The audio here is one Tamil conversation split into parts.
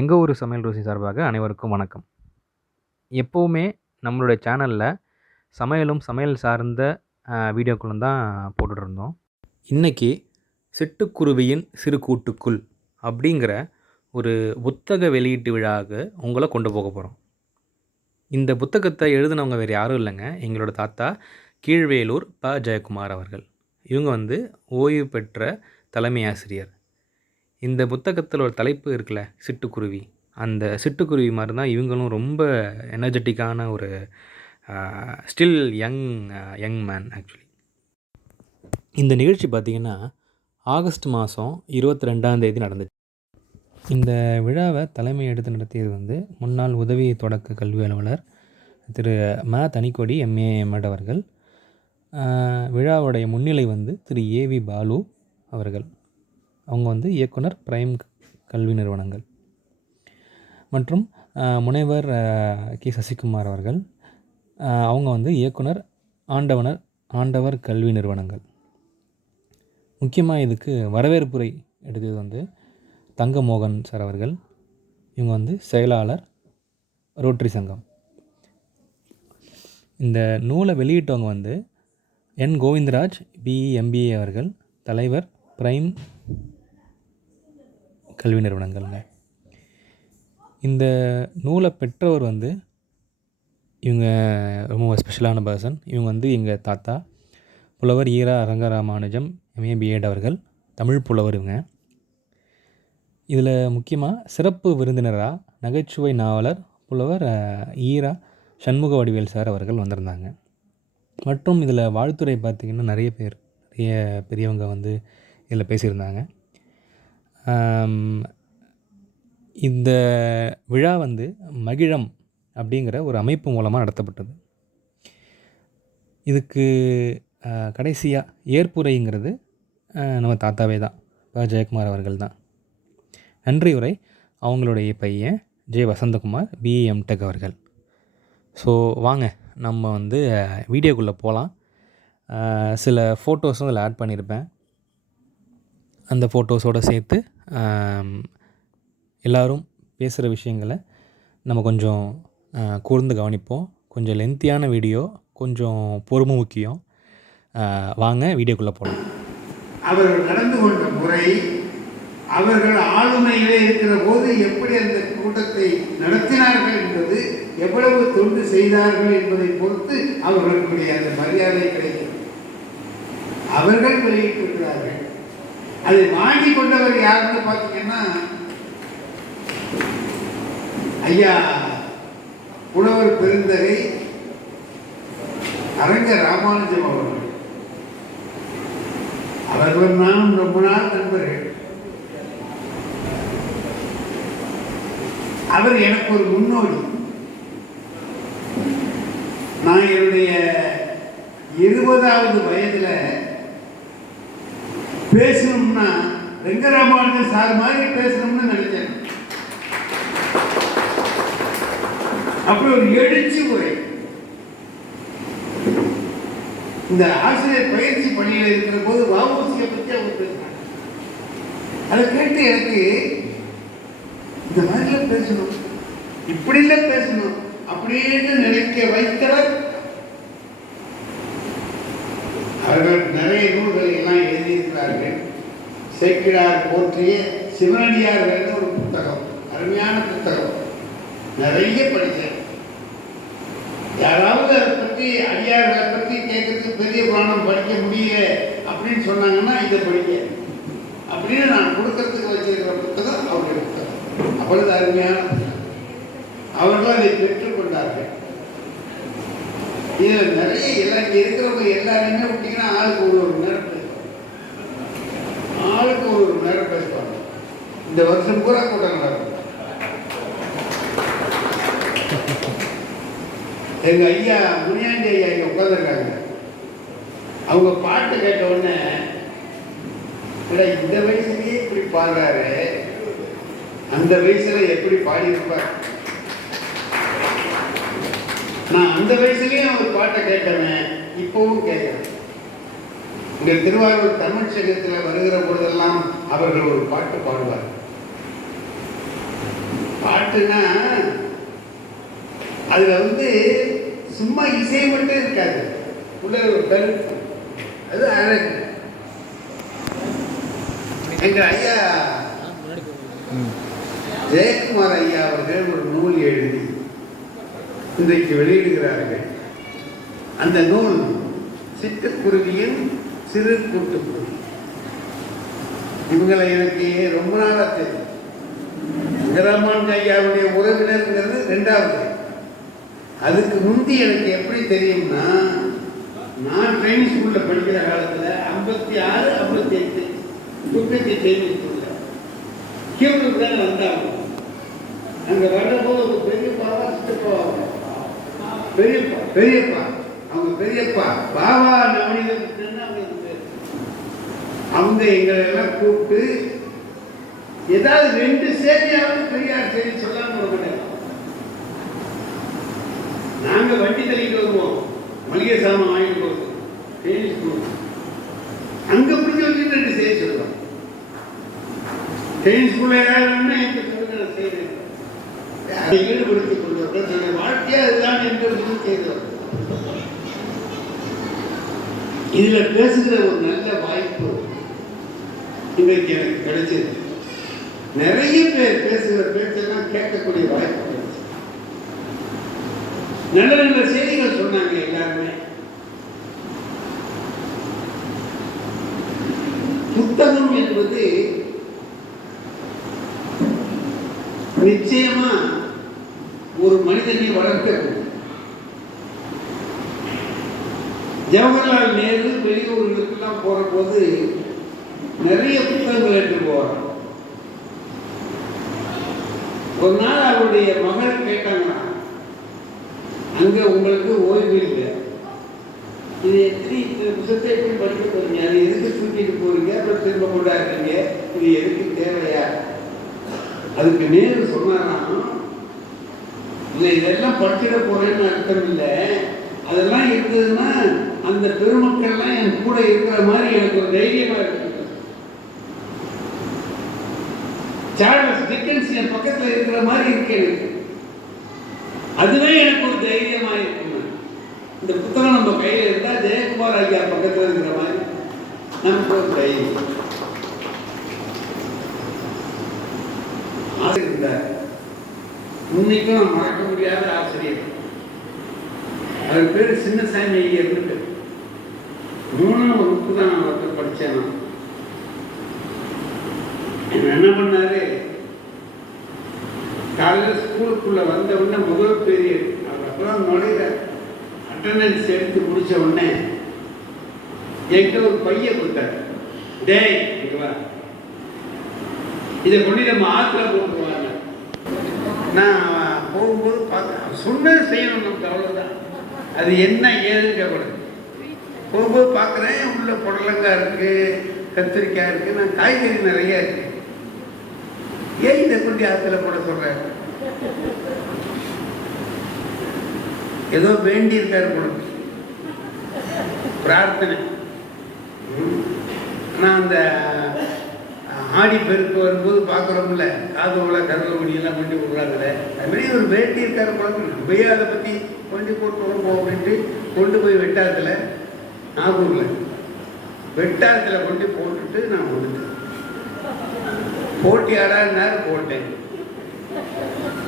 எங்கள் ஊர் சமையல் ருசி சார்பாக அனைவருக்கும் வணக்கம். எப்போவுமே நம்மளுடைய சேனலில் சமையல் சார்ந்த வீடியோக்களும் தான் போட்டுட்ருந்தோம். இன்றைக்கி சிட்டுக்குருவியின் சிறு கூட்டுக்குள் அப்படிங்கிற ஒரு புத்தக வெளியீட்டு விழாவுக்கு உங்களை கொண்டு போக போகிறோம். இந்த புத்தகத்தை எழுதினவங்க வேறு யாரும் இல்லைங்க, எங்களோட தாத்தா கீழ்வேலூர் ப. ஜெயக்குமார் அவர்கள். இவங்க ஓய்வு பெற்ற தலைமை ஆசிரியர். இந்த புத்தகத்தில் ஒரு தலைப்பு இருக்குல்ல, சிட்டுக்குருவி. அந்த சிட்டுக்குருவி மாதிரி தான் இவங்களும் ரொம்ப எனர்ஜெட்டிக்கான ஒரு ஸ்டில் யங் மேன் ஆக்சுவலி. இந்த நிகழ்ச்சி பார்த்திங்கன்னா ஆகஸ்ட் மாதம் 22ஆம் தேதி நடந்துச்சு. இந்த விழாவை தலைமை எடுத்து நடத்தியது முன்னாள் உதவி தொடக்க கல்வி அலுவலர் திரு ம. தனிக்கொடி எம்ஏ எம்எட் அவர்கள். விழாவுடைய முன்னிலை திரு ஏவி பாலு அவர்கள். அவங்க இயக்குனர் பிரைம் கல்வி நிறுவனங்கள். மற்றும் முனைவர் கே. சசிகுமார் அவர்கள். அவங்க இயக்குனர் ஆண்டவர் கல்வி நிறுவனங்கள். முக்கியமாக இதுக்கு வரவேற்புரை எடுத்தது தங்கமோகன் சார் அவர்கள். இவங்க செயலாளர் ரோட்டரி சங்கம். இந்த நூலை வெளியிட்டவங்க என். கோவிந்தராஜ் பிஇ அவர்கள், தலைவர் பிரைம் கல்வி நிறுவனங்கள்ங்க. இந்த நூலை பெற்றவர் இவங்க ரொம்ப ஸ்பெஷலான பர்சன். இவங்க எங்கள் தாத்தா புலவர் ஈரா அரங்கராமானுஜம் எம்ஏ பிஎட் அவர்கள், தமிழ் புலவர். இவங்க இதில் முக்கியமாக சிறப்பு விருந்தினராக நகைச்சுவை நாவலர் புலவர் ஈரா சண்முக வடிவேல் சார் அவர்கள் வந்திருந்தாங்க. மற்றும் இதில் வாழ்த்துறை பார்த்திங்கன்னா நிறைய பெரியவங்க இதில் பேசியிருந்தாங்க. இந்த விழா மகிழம் அப்படிங்கிற ஒரு அமைப்பு மூலமாக நடத்தப்பட்டது. இதுக்கு கடைசியாக ஏற்புரைங்கிறது நம்ம தாத்தாவே தான், ப. ஜெயக்குமார் அவர்கள் தான். நன்றி உரை அவங்களுடைய பையன் ஜே. வசந்தகுமார் பிஇ எம்டெக் அவர்கள். ஸோ வாங்க நம்ம வீடியோக்குள்ளே போகலாம். சில ஃபோட்டோஸும் அதில் ஆட் பண்ணியிருப்பேன். அந்த ஃபோட்டோஸோடு சேர்த்து எல்லோரும் பேசுகிற விஷயங்களை நம்ம கொஞ்சம் கூர்ந்து கவனிப்போம். கொஞ்சம் லென்த்தியான வீடியோ, கொஞ்சம் பொறுமை முக்கியம். வாங்க வீடியோக்குள்ளே போகலாம். அவர்கள் நடந்து கொண்ட முறை, அவர்கள் ஆளுமையிலே இருக்கிற போது எப்படி அந்த கூட்டத்தை நடத்தினார்கள் என்பது, எவ்வளவு தொண்டு செய்தார்கள் என்பதை பொறுத்து அவர்களுடைய அந்த மரியாதை கிடைக்கும். அவர்கள் வெளியிட்டிருக்கிறார்கள். அதை வாங்கி கொண்டவர் யாருன்னு பார்த்தீங்கன்னா ஐயா புலவர் பெருந்தகை அரங்க ராமானுஜம் அவர்கள். அவர்கள் நானும் ரொம்ப நாள் நண்பர்கள். அவர் எனக்கு ஒரு முன்னோடி. நான் என்னுடைய 20வது வயதில் பேசணும்னா ரெங்கராமானுஜன் சார் மாதிரி பேசணும்னு நினைச்சேன். அப்படி ஒரு எழுச்சி உரை. இந்த ஆசிரியர் பயிற்சி பணியில் இருக்கிற போது வஉசியை பற்றி அவர் பேசினாங்க. அதை கேட்டு எனக்கு இந்த மாதிரிலாம் பேசணும், இப்படிலாம் பேசணும் அப்படின்னு நினைக்க வைத்தவர். அவர்கள் நிறைய நூல்களை எல்லாம் எழுதியிருக்கிறார்கள். சேக்கிழார் போற்றிய சிவனடியார்கள் ஒரு புத்தகம், அருமையான புத்தகம், நிறைய படித்தேன். யாராவது அதை பற்றி அடியார்களை பற்றி கேட்கறதுக்கு பெரிய புராணம் படிக்க முடியல அப்படின்னு சொன்னாங்கன்னா இதை படிக்க அப்படின்னு நான் கொடுக்கறதுக்கு வச்சிருக்கிற புத்தகம் அவருடைய புத்தகம். அவ்வளவு அருமையான புத்தகம். அவர்கள் அதை பெற்றுக்கொண்டார்கள். இதில் நிறைய எல்லாம் இங்கே இருக்கிறவங்க எல்லாருமே விட்டீங்கன்னா ஆளுக்கு ஒரு நேரம் பேசுவாங்க. ஆளுக்கு ஒரு நேரம் பேசுவாங்க. இந்த வருஷம் பூரா கூட்டம் நடக்கும். எங்க ஐயா முனியாண்டி ஐயா இங்க உட்காந்துருக்காங்க. அவங்க பாட்டு கேட்ட உடனே இந்த வயசுலயே இப்படி பாடுறாரு, அந்த வயசுல எப்படி பாடியிருப்பார். நான் அந்த வயசுலயும் அவர் பாட்டை கேட்டவன், இப்பவும் கேட்கிறேன். இங்க திருவாரூர் தமிழ் சங்கத்தில் வருகிற பொழுதெல்லாம் அவர்கள் ஒரு பாட்டு பாடுவார். பாட்டுன்னா அதில் வந்து சும்மா இசை மட்டும் இருக்காது, உள்ள ஒரு கருத்து, அது அழகு. எங்கள் ஐயா ஜெயக்குமார் ஐயா அவர்கள் ஒரு நூல் எழுதி இன்றைக்கு வெளியிடுகிறார்கள். அந்த நூல் சிட்டுக்குருவியின் சிறு கூட்டுக்குருவி. இவங்களை எனக்கு ரொம்ப நாளாக தெரியும். ரஹ்மான் ஐயாவுடைய உறவினருங்கிறது ரெண்டாவது. அதுக்கு முந்தி எனக்கு எப்படி தெரியும்னா, நான் ட்ரைனிங் ஸ்கூலில் படிக்கிற காலத்தில் 56, 58 குப்பத்தி ட்ரைனிங் ஸ்கூலில் கீழூர் தான் வந்தாங்க. அங்கே வரும்போது ஒரு பெரியப்பாவா சித்தப்பா, பெரியப்பா பெரியப்பா அவங்க பெரியப்பா பாபா நவனிதன் அவங்களுக்கு பேர். அவங்க எங்களை எல்லாம் கூப்பிட்டு ஏதாவது 2 செய்தியாவது பெரியார் செய்தி சொல்லாம மாட்டேன். நாங்க வண்டி தள்ளிட்டு வருவோம், மளிகை சாமான் வாங்கிட்டு போவோம், அங்க புரிஞ்சு வச்சு 2 செய்தி சொல்லுவோம். தேனி ஸ்கூல்ல யாருன்னா எனக்கு சொல்லுங்க செய்தி ஈடுபடுத்திக் கொள்வார்கள். தன்னுடைய வாழ்க்கையே அதுதான் என்று செய்தவர். இதுல பேசுகிற ஒரு நல்ல வாய்ப்பு இன்றைக்கு எனக்கு கிடைச்சது. நிறைய பேர் பேசுகிற பேச்செல்லாம் கேட்கக்கூடிய வாய்ப்பு கிடைச்சது. நல்ல நல்ல செய்திகள் சொன்னாங்க எல்லாருமே. புத்தகம் என்பது நிச்சயமா ஒரு மனிதனை வளர்க்க. ஜவஹர்லால் நேரு வெளியூர்களுக்கெல்லாம் போற போது நிறைய புத்தகங்கள் எடுத்து போவார். ஒரு நாள் அவருடைய மகள் கேட்டாங்க, அங்க உங்களுக்கு ஓய்வு இல்லை, இது எத்தனை புத்தகத்தை எப்படி படிக்க போறீங்க, அது எதுக்கு தூக்கிட்டு போறீங்க, அப்புறம் திரும்ப கொண்டாடுறீங்க, இது எதுக்கு தேவையா? அதுக்கு நேரு சொன்னாராம், இல்லை இதெல்லாம் படிச்சிட போறேன்னு அர்த்தம் இல்லை, அதெல்லாம் இருந்ததுன்னா அந்த பெருமக்கள்லாம் என் கூட இருக்கிற மாதிரி எனக்கு ஒரு தைரியமா இருக்கு. சார்லஸ் டிக்கன்ஸ் என் பக்கத்தில் இருக்கிற மாதிரி இருக்கு எனக்கு, அதுவே எனக்கு ஒரு தைரியமா இருக்குங்க. இந்த புத்தகம் நம்ம கையில் இருந்தா ஜெயக்குமார் ஐயா பக்கத்தில் இருக்கிற மாதிரி நமக்கு ஒரு தைரியம். ஆசிரியர் இன்னைக்கும் நான் மறக்க முடியாத ஆசிரியர். அவர் பேரு சின்னசாமி ஐயர்னு. 3ஆம் வகுப்பு தான் நான் படித்தேன். என்ன பண்ணாரு, காலையில் ஸ்கூலுக்குள்ள வந்த உடனே முதல் பீரியட் அவர் அப்பதான் நுழையிற அட்டண்டன்ஸ் எடுத்து முடிச்ச உடனே என்கிட்ட ஒரு பைய கொடுத்தாரு. டேய் இதை கொண்டு நம்ம ஆற்றுல போட்டுருவாங்க. நான் போகும்போது பார்த்தேன், சொன்னது செய்யணும் நமக்கு, அவ்வளோதான். அது என்ன ஏதுன்னு கேட்கக்கூடாது. போகும்போது பார்க்குறேன், உள்ள புடலங்காய் இருக்குது, கத்திரிக்காய் இருக்குது, நான் காய்கறி நிறையா இருக்கு. ஏன் இதை கொண்டு ஆற்றுல போட சொல்கிறேன்? ஏதோ வேண்டி இருக்காரு உனக்கு பிரார்த்தனை. ஆனால் அந்த ஆடி பெருக்கு வரும்போது பார்க்குறோம்ல, காதோல கருவ முடியெல்லாம் கொண்டு விடுறாங்கல்ல, அதுமாதிரி ஒரு வேண்டி இருக்காரு குழந்தை. நம்பையே அதை பற்றி கொண்டு போட்டு வருவோம் அப்படின்ட்டு கொண்டு போய் வெட்டாத்தில், நாகூரில் வெட்டாத்தில் கொண்டு போட்டுட்டு நான் வந்துட்டேன். போட்டி ஆடாருனார், போட்டேன்.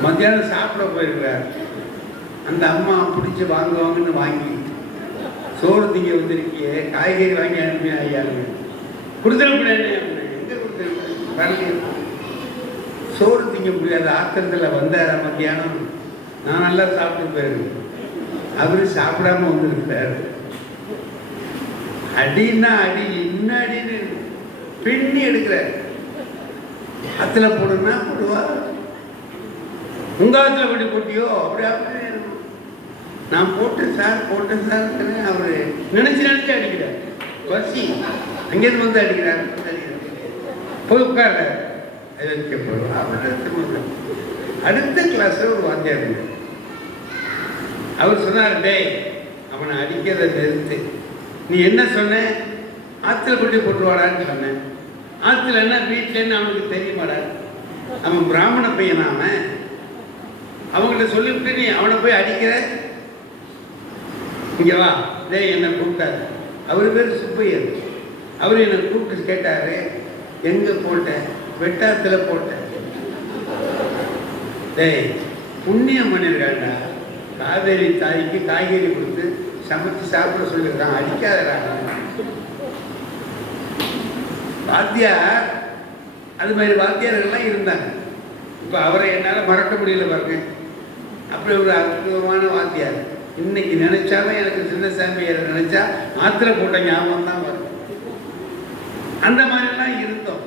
மத்தியானம் சாப்பிட போயிருக்கிறார். அந்த அம்மா பிடிச்சி வாங்குவாங்கன்னு வாங்கி, சோறு திங்க வந்திருக்கிய, காய்கறி வாங்கி அனுப்பி ஐயாங்க கொடுத்துருப்பேன். எங்கே கொடுத்துருப்பேன்? வரலையே. சோறு திங்க முடியாத ஆத்திரத்தில் வந்தார் மத்தியானம். நான் நல்லா சாப்பிட்டு போயிருக்கேன். அவரு சாப்பிடாம வந்துருக்காரு. அடின்னா அடி, என்ன அடின்னு பின்னி எடுக்கிறார். ஆத்துல போடுன்னா போடுவா, உங்க ஆத்துல படி போட்டியோ அப்படி அப்படி. நான் போட்டேன் சார், போட்டேன் சார். அவரு நினைச்சு நினைச்சு அடிக்கிறார். வசி அங்கேருந்து வந்து அடிக்கிறார். போய் உட்கார்ற அடுத்த கிளாஸ் ஒரு வாத்தியார் இருந்தார். அவர் சொன்னார், டேய் அவனை அடிக்கிறத நிறுத்து. நீ என்ன சொன்ன? ஆற்றுல கொண்டு போட்டுவாடான்னு சொன்னேன். ஆற்றுல என்ன வீட்டிலன்னு அவனுக்கு தெரியுமாடா? அவன் பிராமண பையனா? அவன் அவங்கள்ட்ட சொல்லிவிட்டு நீ அவனை போய் அடிக்கிற, இங்கே வா, டேய் என்னை கூப்பிட்டாரு. அவர் பேர் சுப்பையர். அவர் என்னை கூப்பிட்டு கேட்டார், எங்கே போட்டேன்? வெட்டாத்தில் போட்டேன். டேய் புண்ணியம் பண்ணியிருக்காண்டா, காவேரி தாய்க்கு காய்கறி கொடுத்து சமைச்சு சாப்பிட சொல்லியிருக்கான், அடிக்காதடா. வாத்தியார் அது மாதிரி வாத்தியார்கள்லாம் இருந்தாங்க. இப்போ அவரை என்னால் மறக்க முடியல பாருங்க. அப்படி ஒரு அற்புதமான வாத்தியார். இன்னைக்கு நினைச்சாலும் எனக்கு சின்னசாமியாரை நினைச்சா ஆத்திர போட்ட ஞாபகம் தான் வரும். அந்த மாதிரிலாம் இருந்தோம்.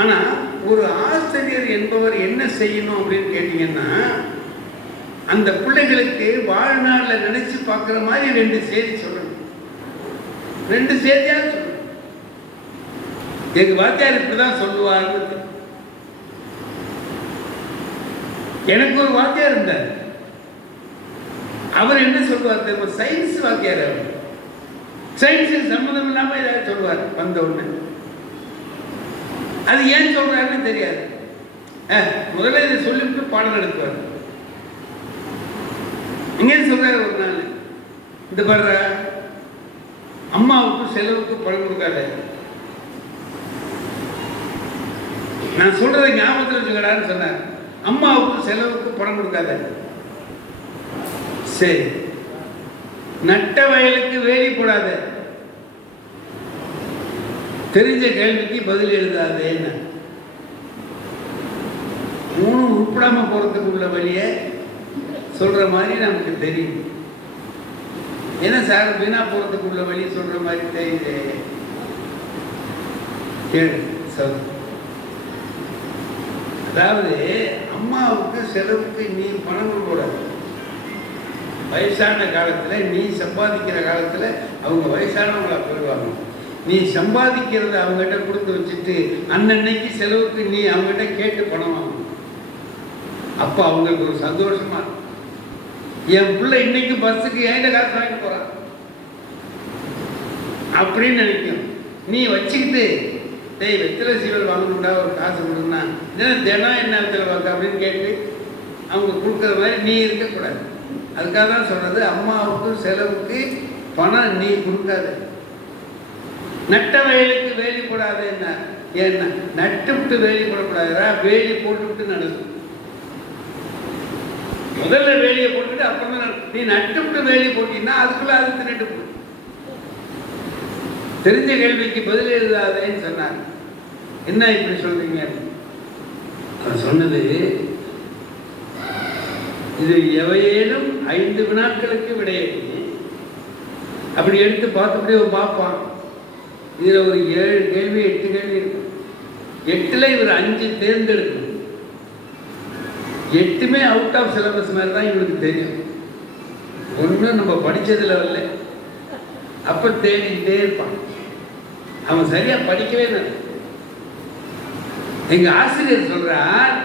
ஆனால் ஒரு ஆசிரியர் என்பவர் என்ன செய்யணும் அப்படின்னு கேட்டீங்கன்னா, அந்த பிள்ளைகளுக்கு வாழ்நாளில் நினைச்சு பார்க்குற மாதிரி 2 செய்தி சொல்லணும். 2 செய்தியாக சொல்லணும். எங்க வாத்தியார் இப்படிதான் சொல்லுவார்னு. எனக்கு ஒரு வாத்தியார் இருந்தார். அவர் என்ன சொல்லுவார் தெரியுமா? சயின்ஸ் வாத்தியார். அவர் சயின்ஸுக்கு சம்மந்தம் இல்லாம ஏதாவது சொல்லுவார் வந்த உடனே. அது ஏன் சொல்றாருன்னு தெரியாது. முதல்ல இதை சொல்லிவிட்டு பாடம் நடத்துவார். இங்கே சொல்றாரு ஒரு நாள், இந்த பாடுற அம்மாவுக்கு செலவுக்கு பணம் கொடுக்காத, நான் சொல்றதை ஞாபகத்தில் வச்சுக்கடான்னு சொன்னார். அம்மாவுக்கு செலவுக்கு பணம் கொடுக்காத. சரி, நட்ட வயலுக்கு வேலி போடாத, தெரிஞ்ச கேள்விக்கு பதில் எழுதாத. என்ன 3 உருப்படாம போறதுக்கு உள்ள வழியை சொல்ற மாதிரி நமக்கு தெரியும். என்ன சார் வீணா போறதுக்கு உள்ள வழி சொல்ற மாதிரி தெரியுது. கேளு சொல். அதாவது அம்மாவுக்கு செலவுக்கு நீ பணம் கொடுக்கூடாது. வயசான காலத்தில் நீ சம்பாதிக்கிற காலத்தில் அவங்க வயசானவங்களா பெறுவாங்க. நீ சம்பாதிக்கிறத அவங்ககிட்ட கொடுத்து வச்சுட்டு அன்னன்னைக்கு செலவுக்கு நீ அவங்ககிட்ட கேட்டு பணம் வாங்கணும். அப்போ அவங்களுக்கு ஒரு சந்தோஷமா இருக்கும். என் பிள்ளை இன்னைக்கு பஸ்ஸுக்கு என்கிட்ட காசு வாங்கி போறான் அப்படின்னு நினைக்கும். நீ வச்சுக்கிட்டு டேய் வெத்தில சீவல் வாங்கணும்டா ஒரு காசு கொடுக்குன்னா தினம் என்ன வெத்தில வாங்க அப்படின்னு கேட்டு அவங்க கொடுக்குற மாதிரி நீ இருக்கக்கூடாது. அதுக்காக தான் சொல்றது, அம்மாவுக்கு செலவுக்கு பணம் நீ கொடுக்காத. நட்ட வயலுக்கு வேலி போடாது. என்ன ஏன்னா நட்டு விட்டு வேலி போடக்கூடாதுரா, வேலி போட்டுவிட்டு நடக்கும். முதல்ல வேலியை போட்டுட்டு அப்புறம் தான் நீ நட்டு விட்டு வேலி போட்டீங்கன்னா அதுக்குள்ள அது திரண்டு போடும். தெரிஞ்ச கேள்விக்கு பதில் எழுதாதேன்னு சொன்னாங்க. என்ன இப்படி சொல்றீங்க? அவர் சொன்னது, இது எவையேனும் 5 வினாக்களுக்கு விடையேறி அப்படி எடுத்து பார்த்துப்படியே பார்ப்பான். இதில் ஒரு 7 கேள்வி 8 கேள்வி இருக்கும். 8ல் இவர் 5 தேர்ந்தெடுக்கணும். 8மே அவுட் ஆஃப் சிலபஸ் மாதிரி தான் இவருக்கு தெரியும். ஒன்றும் நம்ம படித்ததில் வரல. அப்போ தேடிக்கிட்டே இருப்பான். அவன் சரியா படிக்கவே இல்லை. எங்க ஆசிரியர் சொல்றார்,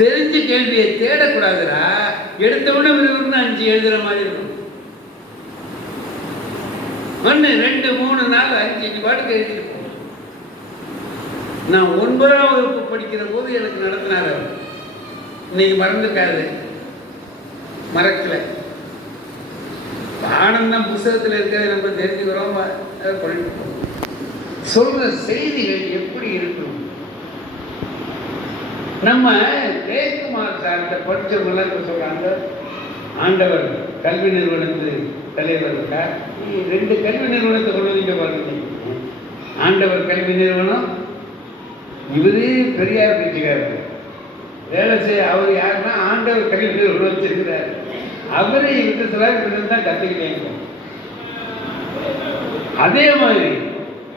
தெரிஞ்ச கேள்வியை தேடக்கூடாதுரா, எடுத்த உடனே 5 எழுதுற மாதிரி இருக்கும். 1 2 3 4 5 பாட்டுக்கு எழுதிருப்போம். நான் 9ஆம் வகுப்பு படிக்கிற போது எனக்கு நடத்தினார் அவர். இன்னைக்கு மறந்துருக்காது, மறக்கல. பாடம் தான் புத்தகத்தில் இருக்கிறத நம்ம தெரிஞ்சுக்கிறோம். சொல்ற செய்திகள் எப்படி இருக்கணும்? நம்ம ஜெயக்குமார் சார்கிட்ட படித்தவங்களாம் இப்போ சொல்கிறாங்க, ஆண்டவர் கல்வி நிறுவனத்து தலைவர் இருக்கார். 2 கல்வி நிறுவனத்தை கொண்டு பாருங்க. ஆண்டவர் கல்வி நிறுவனம், இவரே பெரியார் கட்சிக்காரர் வேலை செய்ய. அவர் யாருன்னா ஆண்டவர் கல்வி நிறுவனம் வச்சிருக்கிறார். அவரே இவருக்கு சிலர் தான் கற்றுக்கிட்டேங்க. அதே மாதிரி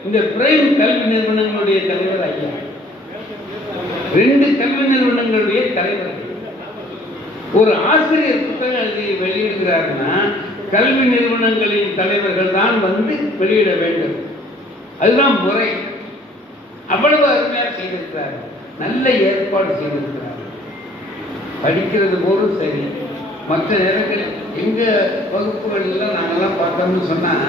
இந்த பிரைம் கல்வி நிறுவனங்களுடைய தலைவர் ஐயா, 2 கல்வி நிறுவனங்களுடைய தலைவர். ஒரு ஆசிரியர் புத்தகம் எழுதி வெளியிடுகிறாருன்னா கல்வி நிறுவனங்களின் தலைவர்கள் தான் வந்து வெளியிட வேண்டும். அதுதான் முறை. அவ்வளவு அருமையாக செய்திருக்கிறார். நல்ல ஏற்பாடு செய்திருக்கிறார். படிக்கிறது போதும் சரி. மற்ற நேரங்கள் எங்கள் வகுப்புகள்லாம் நாங்கள்லாம் பார்த்தோம்னு சொன்னால்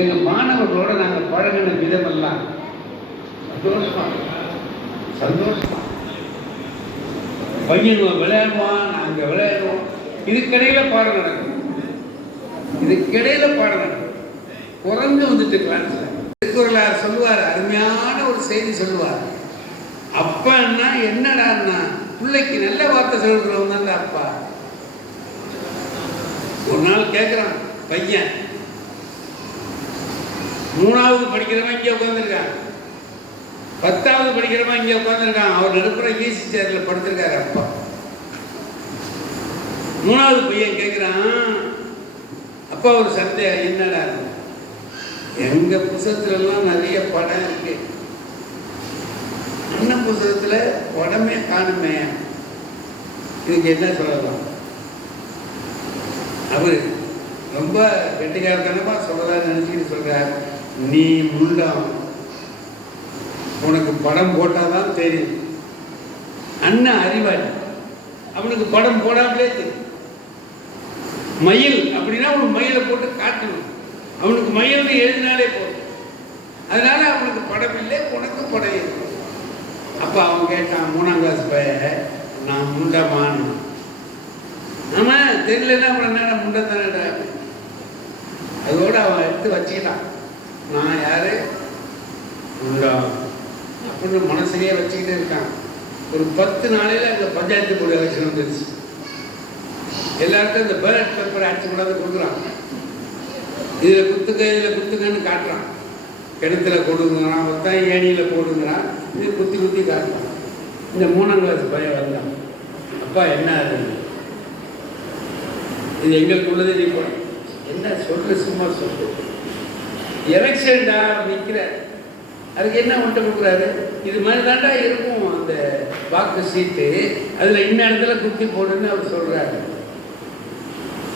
எங்கள் மாணவர்களோடு நாங்கள் பழகின விதமெல்லாம் சந்தோஷமா. பையன் விளையாடுவான், நாங்கள் விளையாடுவோம். இதுக்கிடையில் பாடம் நடக்கும். இதுக்கிடையில் பாடம் நடக்கும். குறைஞ்சு வந்துட்டு கிளாஸில் திருக்குறளார் சொல்லுவார், அருமையான ஒரு செய்தி சொல்லுவார். அப்பான்னா என்னடான்னா பிள்ளைக்கு நல்ல வார்த்தை சொல்கிறவங்க தான் அப்பா. ஒரு நாள் கேட்குறான் பையன், 3வது படிக்கிறவன் இங்கே உட்காந்துருக்கான், 10வது படிக்கிறவன் இங்கே உட்காந்துருக்கான். அவர் நடுப்புற ஈசி சேரில் படுத்திருக்காரு அப்பா. 3வது பையன் கேட்குறான், அப்பா ஒரு சந்தேகம், என்னடா எங்கள் புத்தகத்துலலாம் நிறைய படம் இருக்கு, என்ன புத்தகத்தில் படமே காணுமே, இதுக்கு என்ன சொல்லலாம்? அவர் ரொம்ப கெட்டிக்காரத்தனமா சொல்லலாம் நினச்சிக்கிட்டு சொல்கிறார், நீ முண்டம், உனக்கு படம் போட்டால் தான் தெரியும். அண்ணன் அறிவாளி, அவனுக்கு படம் போடாமலே தெரியும். மயில் அப்படின்னா அவனுக்கு மயிலை போட்டு காட்டணும், அவனுக்கு மயில்னு எழுதினாலே போதும். அதனால அவனுக்கு படம் இல்லை, உனக்கு படம் இருக்கும். அப்போ அவன் கேட்டான் 3ஆம் கிளாஸ் பையன், நான் முண்டமான்னு. ஆமாம் தெரியலன்னா அப்புறம் என்ன முண்டம் தானடா. அதோடு அவன் எடுத்து வச்சுக்கிட்டான், நான் யாரு முண்டம் அப்படின்னு மனசுலேயே வச்சுக்கிட்டே இருக்கான். ஒரு 10 நாளையில் அங்கே பஞ்சாயத்து போர்டு எலெக்ஷன் வந்துருச்சு. எல்லாருக்கும் இந்த பேலட் பேப்பர் அடிச்சு கூடாது கொடுக்குறாங்க. இதில் குத்துக்க இதில் குத்துக்கன்னு காட்டுறான். கிணத்துல கொடுங்கிறான், ஒருத்தன் ஏணியில் போடுங்கிறான், இது குத்தி குத்தி காட்டுறான். இந்த 3ஆம் கிளாஸ் பையன் வந்தான், அப்பா என்ன அது, இது எங்களுக்கு உள்ளதே நீ போன என்ன சொல்லு, சும்மா சொல்லு, எலெக்ஷன்டா நிற்கிற, அதுக்கு என்ன ஒன்றை கொடுக்குறாரு, இது மாதிரி தாண்டா இருக்கும் அந்த வாக்கு சீட்டு, அதில் இன்ன இடத்துல குத்தி போடுன்னு அவர் சொல்கிறாரு.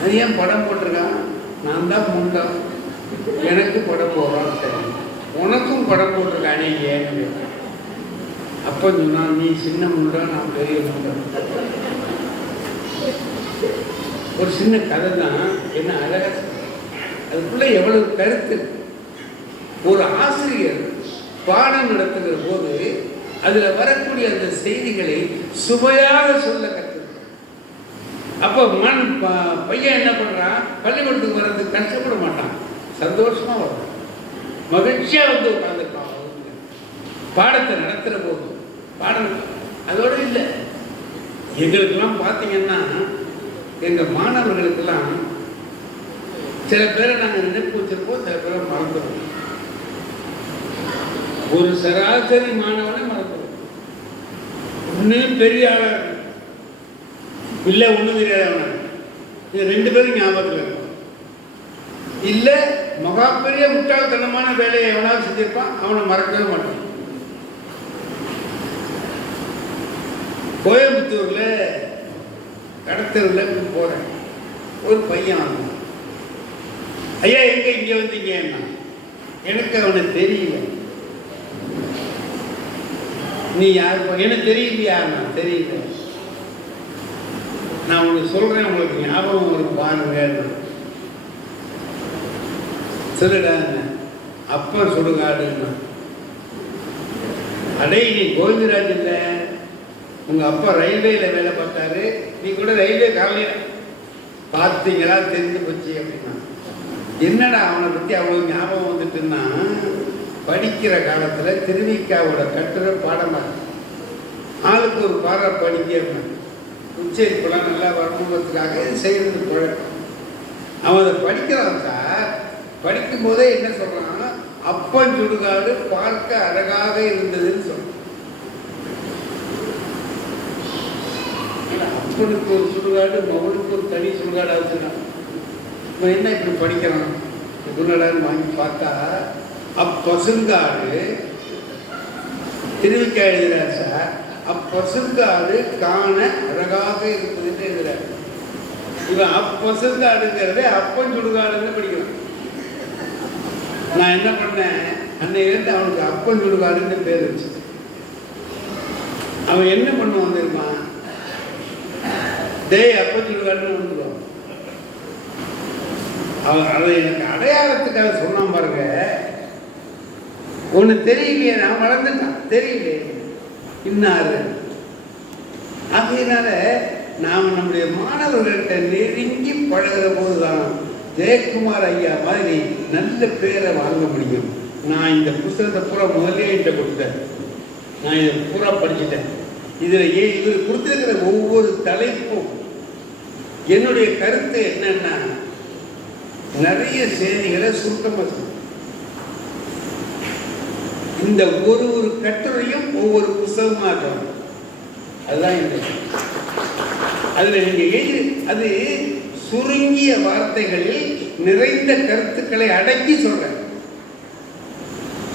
அது ஏன் படம் போட்டிருக்கான், நான் தான் முண்டம், எனக்கு படம் போடுறான்னு தெரியும், உனக்கும் படம் போட்டிருக்கானே ஏன்னு. அப்போ சொன்னான், நீ சின்ன முண்டம், நான் பெரிய முண்டம். ஒரு சின்ன கதை தான், என்ன அழகா அதுக்குள்ளே எவ்வளவு கருத்து. ஒரு ஆசிரியர் பாடம் நடத்துகிற போது அதில் வரக்கூடிய அந்த செய்திகளை சுவையாக சொல்ல கற்று. அப்போ பையன் என்ன பண்ணுறான், பள்ளிக்கூடத்துக்கு வர்றதுக்கு கஷ்டப்பட மாட்டான், சந்தோஷமாக வரும், மகிழ்ச்சியாக வந்து உட்காந்துருப்பான். பாடத்தை நடத்துகிற போது பாடம் அதோடு இல்லை. எங்களுக்கெல்லாம் பார்த்தீங்கன்னா எங்கள் மாணவர்களுக்கெல்லாம் சில பேரை நாங்கள் நினைப்பு வச்சிருப்போம், சில பேரை மறந்துடுவோம். ஒரு சராசரி மாணவனை மறந்துடுவோம். இன்னும் பெரிய ஆளாக இல்லை, ஒன்றும் தெரியாதவன, இது 2 பேரும் ஞாபகத்தில் இருக்கும். இல்லை மகா பெரிய முட்டாள்தனமான வேலையை எவனாவது செஞ்சிருப்பான், அவனை மறக்கவே மாட்டான். கோயம்புத்தூரில் கடத்தூரில் போகிறேன், ஒரு பையன் வந்தான். ஐயா எங்கே இங்கே வந்தீங்கன்னா, எனக்கு அவனை தெரியல. நீ யார், எனக்கு தெரியலையா, நான் தெரியல, நான் உனக்கு சொல்கிறேன், உங்களுக்கு ஞாபகம் ஒரு பாருங்க, சொல்லுடா. அப்பா சுடுகாடுன்னா, அடே நீ கோவிந்தராஜ் இல்லை, உங்கள் அப்பா ரயில்வேயில் வேலை பார்த்தாரு, நீ கூட ரயில்வே காலையில் பார்த்தீங்களா, தெரிஞ்சு போச்சு அப்படின்னா. என்னடா அவனை பற்றி அவ்வளோ ஞாபகம் வந்துட்டுன்னா, படிக்கிற காலத்தில் திருவிக்காவோட கட்டுரை பாடமாக ஆளுக்கு ஒரு பாரா படிக்க உச்சரிப்பெல்லாம் நல்லா வரணுங்கிறதுக்காக இது செய்கிறது பழக்கம். அவன் அதை படிக்கிறான் சார். படிக்கும்போதே என்ன சொல்கிறான், அப்பன் சுடுகாடு பார்க்க அழகாக இருந்ததுன்னு சொல்கிறான். அப்பனுக்கு ஒரு சுடுகாடு, மகனுக்கு ஒரு தனி சுடுகாடு ஆச்சுன்னா இப்போ என்ன இப்படி படிக்கிறான் குருநடான்னு வாங்கி பார்த்தா, அப்பசுங்காடு திருவிக்கா எழுதுகிறார் சார். அப்பசுங்காடு காண அழகாக இருந்ததுன்னு எழுதுறார். இவன் அப்பசுங்காடுங்கிறதே அப்பன் சுடுகாடுன்னு படிக்கிறான். நான் என்ன பண்ணேன், அன்னையிலேருந்து அவனுக்கு அப்பன் சுடுகாடுன்னு பேர் வச்சு. அவன் என்ன பண்ண வந்திருப்பான், டேய் அப்பன் சுடுகாடுன்னு வந்துடுவான். அவன் அதை எனக்கு அடையாளத்துக்காக சொன்னான் பாருங்க. ஒன்று தெரியலையே, நான் வளர்ந்துட்டான், தெரியலையே இன்னாரு. ஆகையினால நாம் நம்முடைய மாணவர்கள்ட்ட நெருங்கி பழகிற போதுதான் ஜெயக்குமார் ஐயா மாதிரி நல்ல பேரை வாங்க முடியும். நான் இந்த புத்தகத்தை பூரா முதலே என்கிட்ட கொடுத்தேன். நான் இதை பூரா படிச்சுட்டேன். இதில் இவர் கொடுத்துருக்கிற ஒவ்வொரு தலைப்பும் என்னுடைய கருத்து என்னன்னா, நிறைய செய்திகளை சுருக்கமாக இந்த ஒரு கட்டுரையும் ஒவ்வொரு புத்தகமாக இருக்கும். அதுதான் அதுல நீங்க எழுதி அது சுருங்கிய வார்த்தைகளில் நிறைந்த கருத்துக்களை அடக்கி சொல்ற.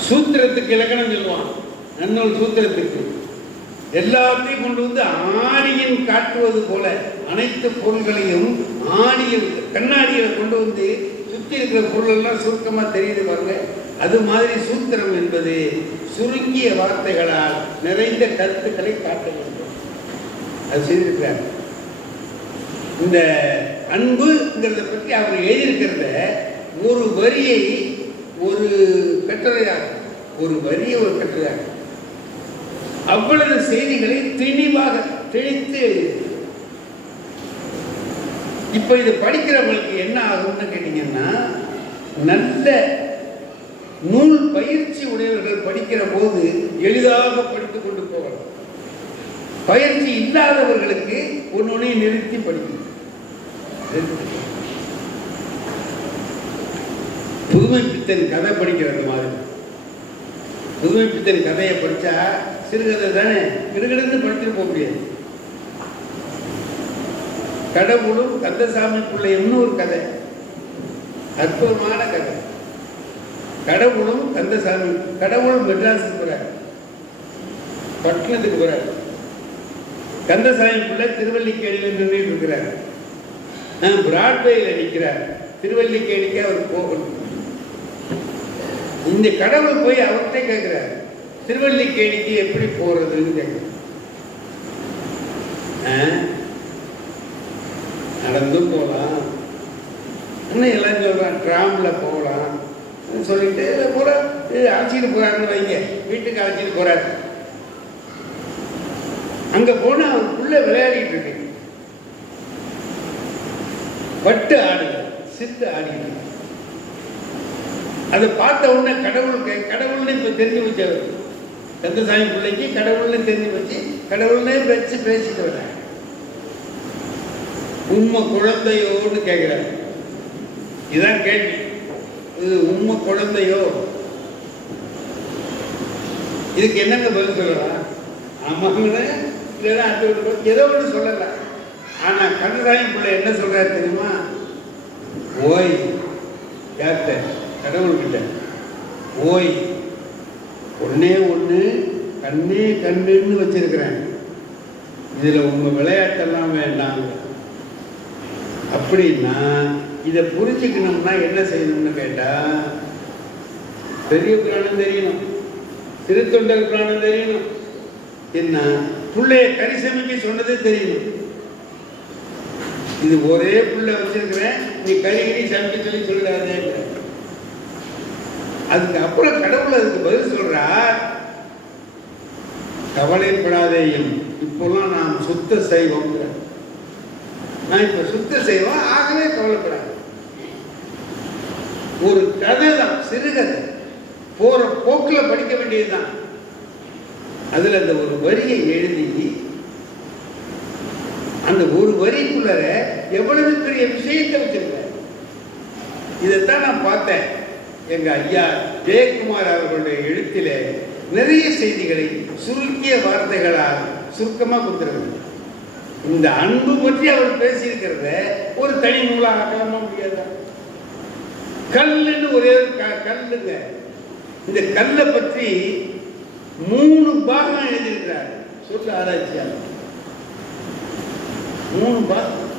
சூத்திரத்துக்கு இலக்கணம் சொல்லுவான், நன்னூல் சூத்திரத்துக்கு எல்லாத்தையும் கொண்டு வந்து ஆணியின் காட்டுவது போல அனைத்து பொருள்களையும் ஆணிய கண்ணாடியை கொண்டு வந்து சுற்றி இருக்கிற பொருள் எல்லாம் சுருக்கமா தெரியுது பாருங்க. அது மாதிரி சூத்திரம் என்பது சுருங்கிய வார்த்தைகளால் நிறைந்த கருத்துக்களை காட்ட வேண்டும். அது செய்திருக்கிறார். இந்த அன்புங்கிறத பற்றி அவர் எழுதியிருக்கிறத ஒரு வரியை ஒரு கட்டுரையாக, ஒரு வரியை ஒரு கட்டுரையாக அவ்வளவு செய்திகளை தெளிவாக தெளித்து எழுதியிருக்கிறார். இப்ப இது படிக்கிறவங்களுக்கு என்ன ஆகும்னு கேட்டீங்கன்னா, நல்ல நூல் பயிற்சி உடையவர்கள் படிக்கிற போது எளிதாக படித்துக் கொண்டு போகலாம். பயிற்சி இல்லாதவர்களுக்கு ஒன்னொன்னை நிறுத்தி படிக்கணும். புதுமை பித்தன் கதை படிக்கிறது மாதிரி. புதுமை பித்தன் கதையை படிச்சா சிறுகதை தானே, கிடுகிடுன்னு படிச்சுட்டு போக முடியாது. கடவுளும் கந்தசாமி பிள்ளைன்னு ஒரு கதை, அற்புதமான கதை. கடவுளும் கந்தசாமி, கடவுளும் மெட்ராஸுக்கு போறார், பட்டணத்துக்கு போறார். கந்தசாமி பிள்ளை திருவல்லிக்கேணியில் நின்று இருக்கிறார். பிராட்வேயில் நிற்கிறார். திருவல்லிக்கேணிக்கு அவர் போகணும். இந்த கடவுள் போய் அவர்கிட்ட கேட்கிறார், திருவல்லிக்கேணிக்கு எப்படி போறதுன்னு கேட்கிறார். நடந்தும் போகலாம், இன்னும் எல்லாம் சொல்றான், டிராம்ல போகலாம் சொல்லிட்டு பூரா அழைச்சிட்டு போறாருன்னு வைங்க. வீட்டுக்கு அழைச்சிட்டு போறாரு. அங்க போனா அவருக்குள்ள விளையாடிட்டு இருக்கு. பட்டு ஆடுது, சித்து ஆடிட்டு. அதை பார்த்த உடனே கடவுள்னு இப்ப தெரிஞ்சு வச்சவர் கந்தசாமி பிள்ளைக்கு கடவுள்னு தெரிஞ்சு வச்சு கடவுள்னே வச்சு பேசிட்டு வர. உண்மை குழந்தையோன்னு கேட்கிறாரு. இதான் கேள்வி. இது உண்மை குழந்தையோ? இதுக்கு என்னங்க பதில் சொல்லலாம்? ஆமாங்களே, இல்லைன்னா அது ஏதோ ஒன்று சொல்லலாம். ஆனா கந்தசாமி பிள்ளை என்ன சொல்றாரு தெரியுமா? ஓய் யார்கிட்ட? கடவுள்கிட்ட. ஓய், ஒன்னே ஒன்று கண்ணே கண்ணுன்னு வச்சிருக்கிறேன், இதுல உங்க விளையாட்டெல்லாம் வேண்டாங்க. அப்படின்னா இதை புரிஞ்சுக்கணும்னா என்ன செய்யணும்னு கேட்டா, பெரிய புராணம் தெரியணும், திருத்தொண்டர் புராணம் தெரியணும், என்ன புள்ளைய கரிசமைக்கு சொன்னதே தெரியணும். இது ஒரே புள்ள வச்சிருக்கிறேன், நீ கறிகறி சமைக்க சொல்லி சொல்லிடாதே. அதுக்கு அப்புறம் கடவுள் அதுக்கு பதில் சொல்றார், கவலைப்படாதேயும், இப்பெல்லாம் நாம் சுத்த செய்வோம். நான் இப்ப சுத்த செய்வோம், ஆகவே கவலைப்படாது. ஒரு கதை தான், சிறுகதை, போற போக்கில் படிக்க வேண்டியதுதான். அதுல அந்த ஒரு வரியை எழுதி அந்த ஒரு வரிக்குள்ள எவ்வளவு பெரிய விஷயத்தை வச்சிருக்க. இதைத்தான் நான் பார்த்தேன். எங்க ஐயா ஜெயக்குமார் அவர்களுடைய எழுத்திலே நிறைய செய்திகளை சுருக்கிய வார்த்தைகளால் சுருக்கமா கொடுத்துருக்காங்க. இந்த அன்பு பற்றி அவர் பேசியிருக்கிறத ஒரு தனி நூலாக ஆக்கலாமா முடியாதா? கல்லுன்னு ஒரே கல்லுங்க. இந்த கல்லை பற்றி 3 பாகம் எழுதியிருக்கிறார். சொல்ல ஆராய்ச்சியாளர் 3 பாகம்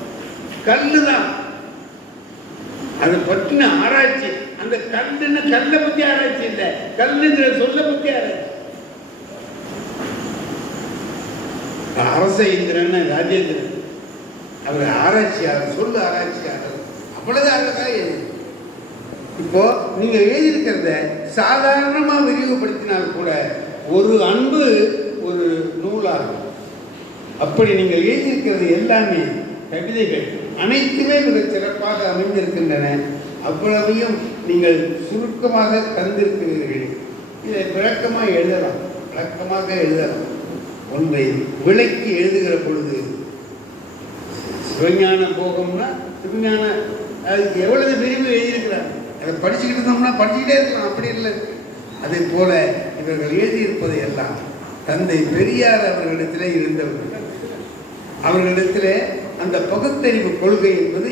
கல்லுதான். அதை பற்றின ஆராய்ச்சி. அந்த கல்லுன்னு கல்லை பத்தி ஆராய்ச்சி இல்லை, கல்லுங்கிற சொல்ல பத்தி ஆராய்ச்சி. அரச இந்திரன் ராஜேந்திரன் அவர் ஆராய்ச்சியாளர், சொல்ல ஆராய்ச்சியாளர். அவ்வளவு அழகா எழுதி. இப்போ நீங்க எழுதியிருக்கிறத சாதாரணமா விரிவுபடுத்தினால் கூட ஒரு அன்பு ஒரு நூலாகும். அப்படி நீங்கள் எழுதியிருக்கிறது எல்லாமே கவிதைகள் அனைத்துமே மிகச் சிறப்பாக அமைந்திருக்கின்றன. அவ்வளவையும் நீங்கள் சுருக்கமாக தந்திருக்கிறீர்கள். இதை விளக்கமாக எழுதலாம். ஒன்றை விளக்கி எழுதுகிற பொழுது சிவஞான போகம்னா சிவஞான அது எவ்வளவு விரிவு எழுதியிருக்கிறார். அதை படிச்சுக்கிட்டு இருந்தோம்னா படிச்சுக்கிட்டே இருக்கலாம். அப்படி இல்லை. அதே போல இவர்கள் எழுதியிருப்பது எல்லாம் தந்தை பெரியார் அவர்களிடத்திலே இருந்தவர்கள். அவர்களிடத்திலே அந்த பகுத்தறிவு கொள்கை என்பது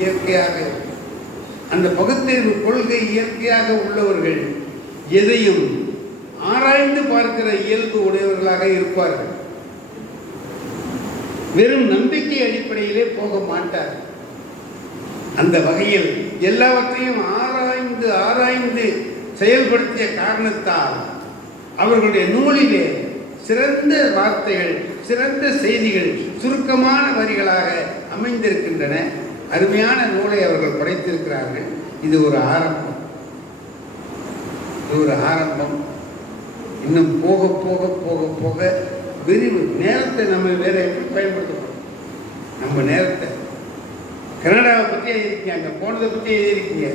இயற்கையாக அந்த பகுத்தறிவு கொள்கை இயற்கையாக உள்ளவர்கள் எதையும் ஆராய்ந்து பார்க்கிற இயல்பு உடையவர்களாக இருப்பார்கள். வெறும் நம்பிக்கை அடிப்படையிலே போக மாட்டார். அந்த வகையில் எல்லாவற்றையும் ஆராய்ந்து செயல்படுத்திய காரணத்தால் அவர்களுடைய நூலிலே சிறந்த வார்த்தைகள், சிறந்த செய்திகள் சுருக்கமான வரிகளாக அமைந்திருக்கின்றன. அருமையான நூலை அவர்கள் படைத்திருக்கிறார்கள். இது ஒரு ஆரம்பம். இன்னும் போக போக போக போக விரிவு. நேரத்தை நம்ம வேற எப்படி பயன்படுத்தணும்? நம்ம நேரத்தை கனடாவை பற்றி எழுதியிருக்கீங்க, அங்கே போனதை பற்றி எழுதியிருக்கீங்க.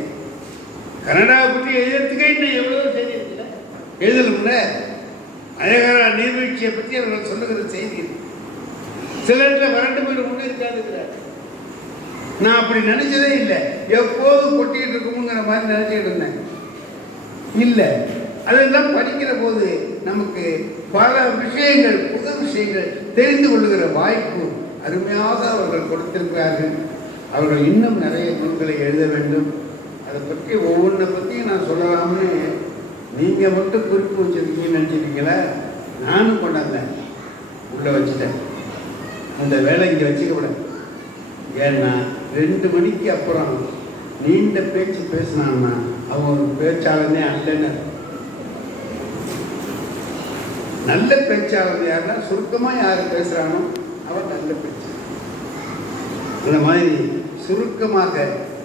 கனடாவை பற்றி எழுதுறதுக்கே இன்னும் எவ்வளோ செய்தி இருக்குல்ல, எழுதணும்ல. அழகரா நீர்வீழ்ச்சியை பற்றி அவர்கள் சொல்லுகிற செய்தி சில இடத்துல வறண்டு போய் ஒன்றும் இருக்காதுங்கிறார். நான் அப்படி நினைச்சதே இல்லை. எப்போதும் கொட்டிக்கிட்டு இருக்குங்கிற மாதிரி நினைச்சிக்கிட்டு இருந்தேன். இல்லை, அதெல்லாம் படிக்கிற போது நமக்கு பல விஷயங்கள், புது விஷயங்கள் தெரிந்து கொள்ளுகிற வாய்ப்பு அருமையாக அவர்கள் கொடுத்திருக்கிறார்கள். அவர்கள் இன்னும் நிறைய நூல்களை எழுத வேண்டும். அதை பற்றி ஒவ்வொன்றை பற்றியும் நான் சொல்லலாம்னு நீங்கள் மட்டும் குறிப்பு வச்சுருக்கீங்கன்னு நினச்சிருக்கீங்களா? நானும் கொண்டாந்தேன், உள்ளே வச்சுட்டேன். அந்த வேலை இங்கே வச்சுக்கப்படாது. ஏன்னா 2 மணிக்கு அப்புறம் நீண்ட பேச்சு பேசினான்னா அவன் ஒரு பேச்சாளனே அல்லன்னு. நல்ல பேச்சாளர் யாருன்னா சுருக்கமாக யார் பேசுகிறானோ அவன் நல்ல பேச்சு. அந்த மாதிரி சுருக்கமாக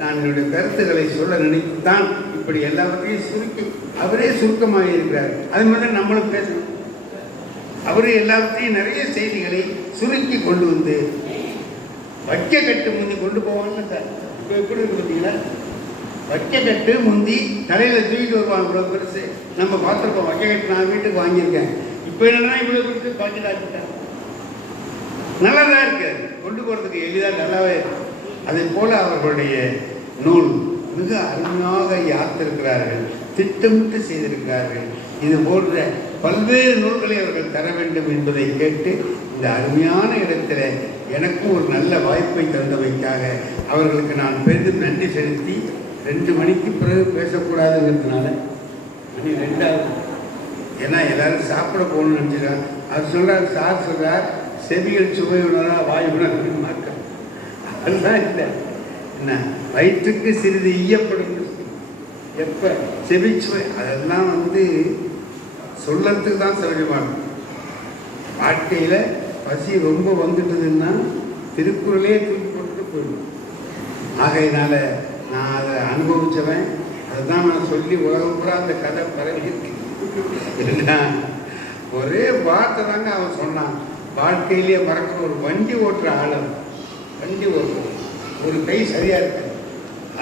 நான் என்னுடைய கருத்துக்களை சொல்ல நினைத்துத்தான் இப்படி எல்லாவற்றையும் சுருக்கி அவரே சுருக்கமாக இருக்கிறார். அது மாதிரி நம்மளும் பேசணும். அவரே எல்லாவற்றையும் நிறைய செய்திகளை சுருக்கி கொண்டு வந்து வைக்கக்கட்டு முந்தி கொண்டு போவான்னு சார். இப்போ எப்படி இருக்கு பார்த்தீங்களா? வைக்கக்கட்டு முந்தி தலையில் தூக்கிட்டு வருவாங்க. இவ்வளோ பெருசு நம்ம பார்த்துருக்கோம். வைக்கக்கட்டு நான் வீட்டுக்கு வாங்கியிருக்கேன். இப்போ என்னன்னா இவ்வளோ பெருசு பாக்கெட் ஆக்கிட்டேன். நல்லா தான் இருக்காது, கொண்டு போகிறதுக்கு எளிதாக நல்லாவே இருக்கு. அதே போல் அவர்களுடைய நூல் மிக அருமையாக யாத்திருக்கிறார்கள், திட்டமிட்டு செய்திருக்கிறார்கள். இது போன்ற பல்வேறு நூல்களை அவர்கள் தர வேண்டும் என்பதை கேட்டு இந்த அருமையான இடத்துல எனக்கும் ஒரு நல்ல வாய்ப்பை தந்தமைக்காக அவர்களுக்கு நான் பெரிதும் நன்றி செலுத்தி 2 மணிக்கு பிறகு பேசக்கூடாதுங்கிறதுனால மணி 2 ஆகுது. ஏன்னா எல்லாரும் சாப்பிட போகணும்னு நினச்சிக்கிறாங்க. அது சொல்கிறார், சார் சொல்கிறார், செவிகள் சுவை உணரா வாய் உணர்வு மாற்றம். அதுதான் இல்லை என்ன, வயிற்றுக்கு சிறிது ஈயப்படும். எப்போ செவிச்சுவை அதெல்லாம் சொல்லத்துக்கு தான் சகஜமாகும். வாழ்க்கையில் பசி ரொம்ப வந்துட்டுதுன்னா திருக்குறளே தூக்கி போட்டுட்டு போயிடும். ஆகையினால நான் அதை அனுபவித்தவன். அதுதான் நான் சொல்லி உலகம் பூரா அந்த கதை பரவி இல்லைன்னா ஒரே வார்த்தை தாங்க அவன் சொன்னான். வாழ்க்கையிலேயே மறக்கிற ஒரு வண்டி ஓட்டுற ஆளும், வண்டி ஓட்டுற ஒரு கை சரியாக இருக்காது.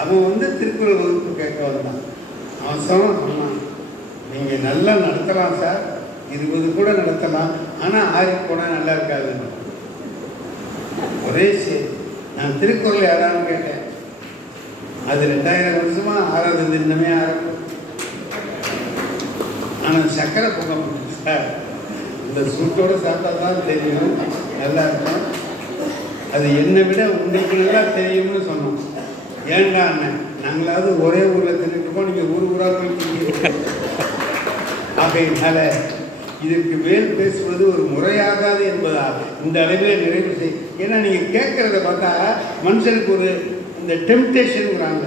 அவன் திருக்குறள் வகுப்பு கேட்க வந்தான். அவன் சொன்னான், நீங்கள் நல்லா நடத்தலாம் சார், 20 கூட நடத்தலாம், ஆனால் 6 போனால் நல்லா இருக்காதுன்னு. ஒரே சரி, நான் திருக்குறள் யாரான்னு கேட்டேன். அது 2000 வருஷமா 6வது தினமே ஆரம்பம். ஆனால் சக்கரை பொங்கல் சார், இந்த சூட்டோடு சாப்பிட்டா தான் தெரியும், நல்லா இருக்கும். அது என்னை விட உங்களுக்கு நல்லா தெரியும்னு சொன்னோம். ஏன்டா அண்ணன், நாங்களாவது ஒரே ஊரில் தின்னுட்டுப்போம், நீங்கள் ஊராக போய் திங்க. ஆகையினால இதற்கு மேல் பேசுவது ஒரு முறையாகாது என்பதால் இந்த அளவில் நிறைவு செய். ஏன்னா நீங்கள் கேட்குறத பார்த்தா மனுஷனுக்கு ஒரு இந்த டெம்டேஷனுங்கிறாங்க,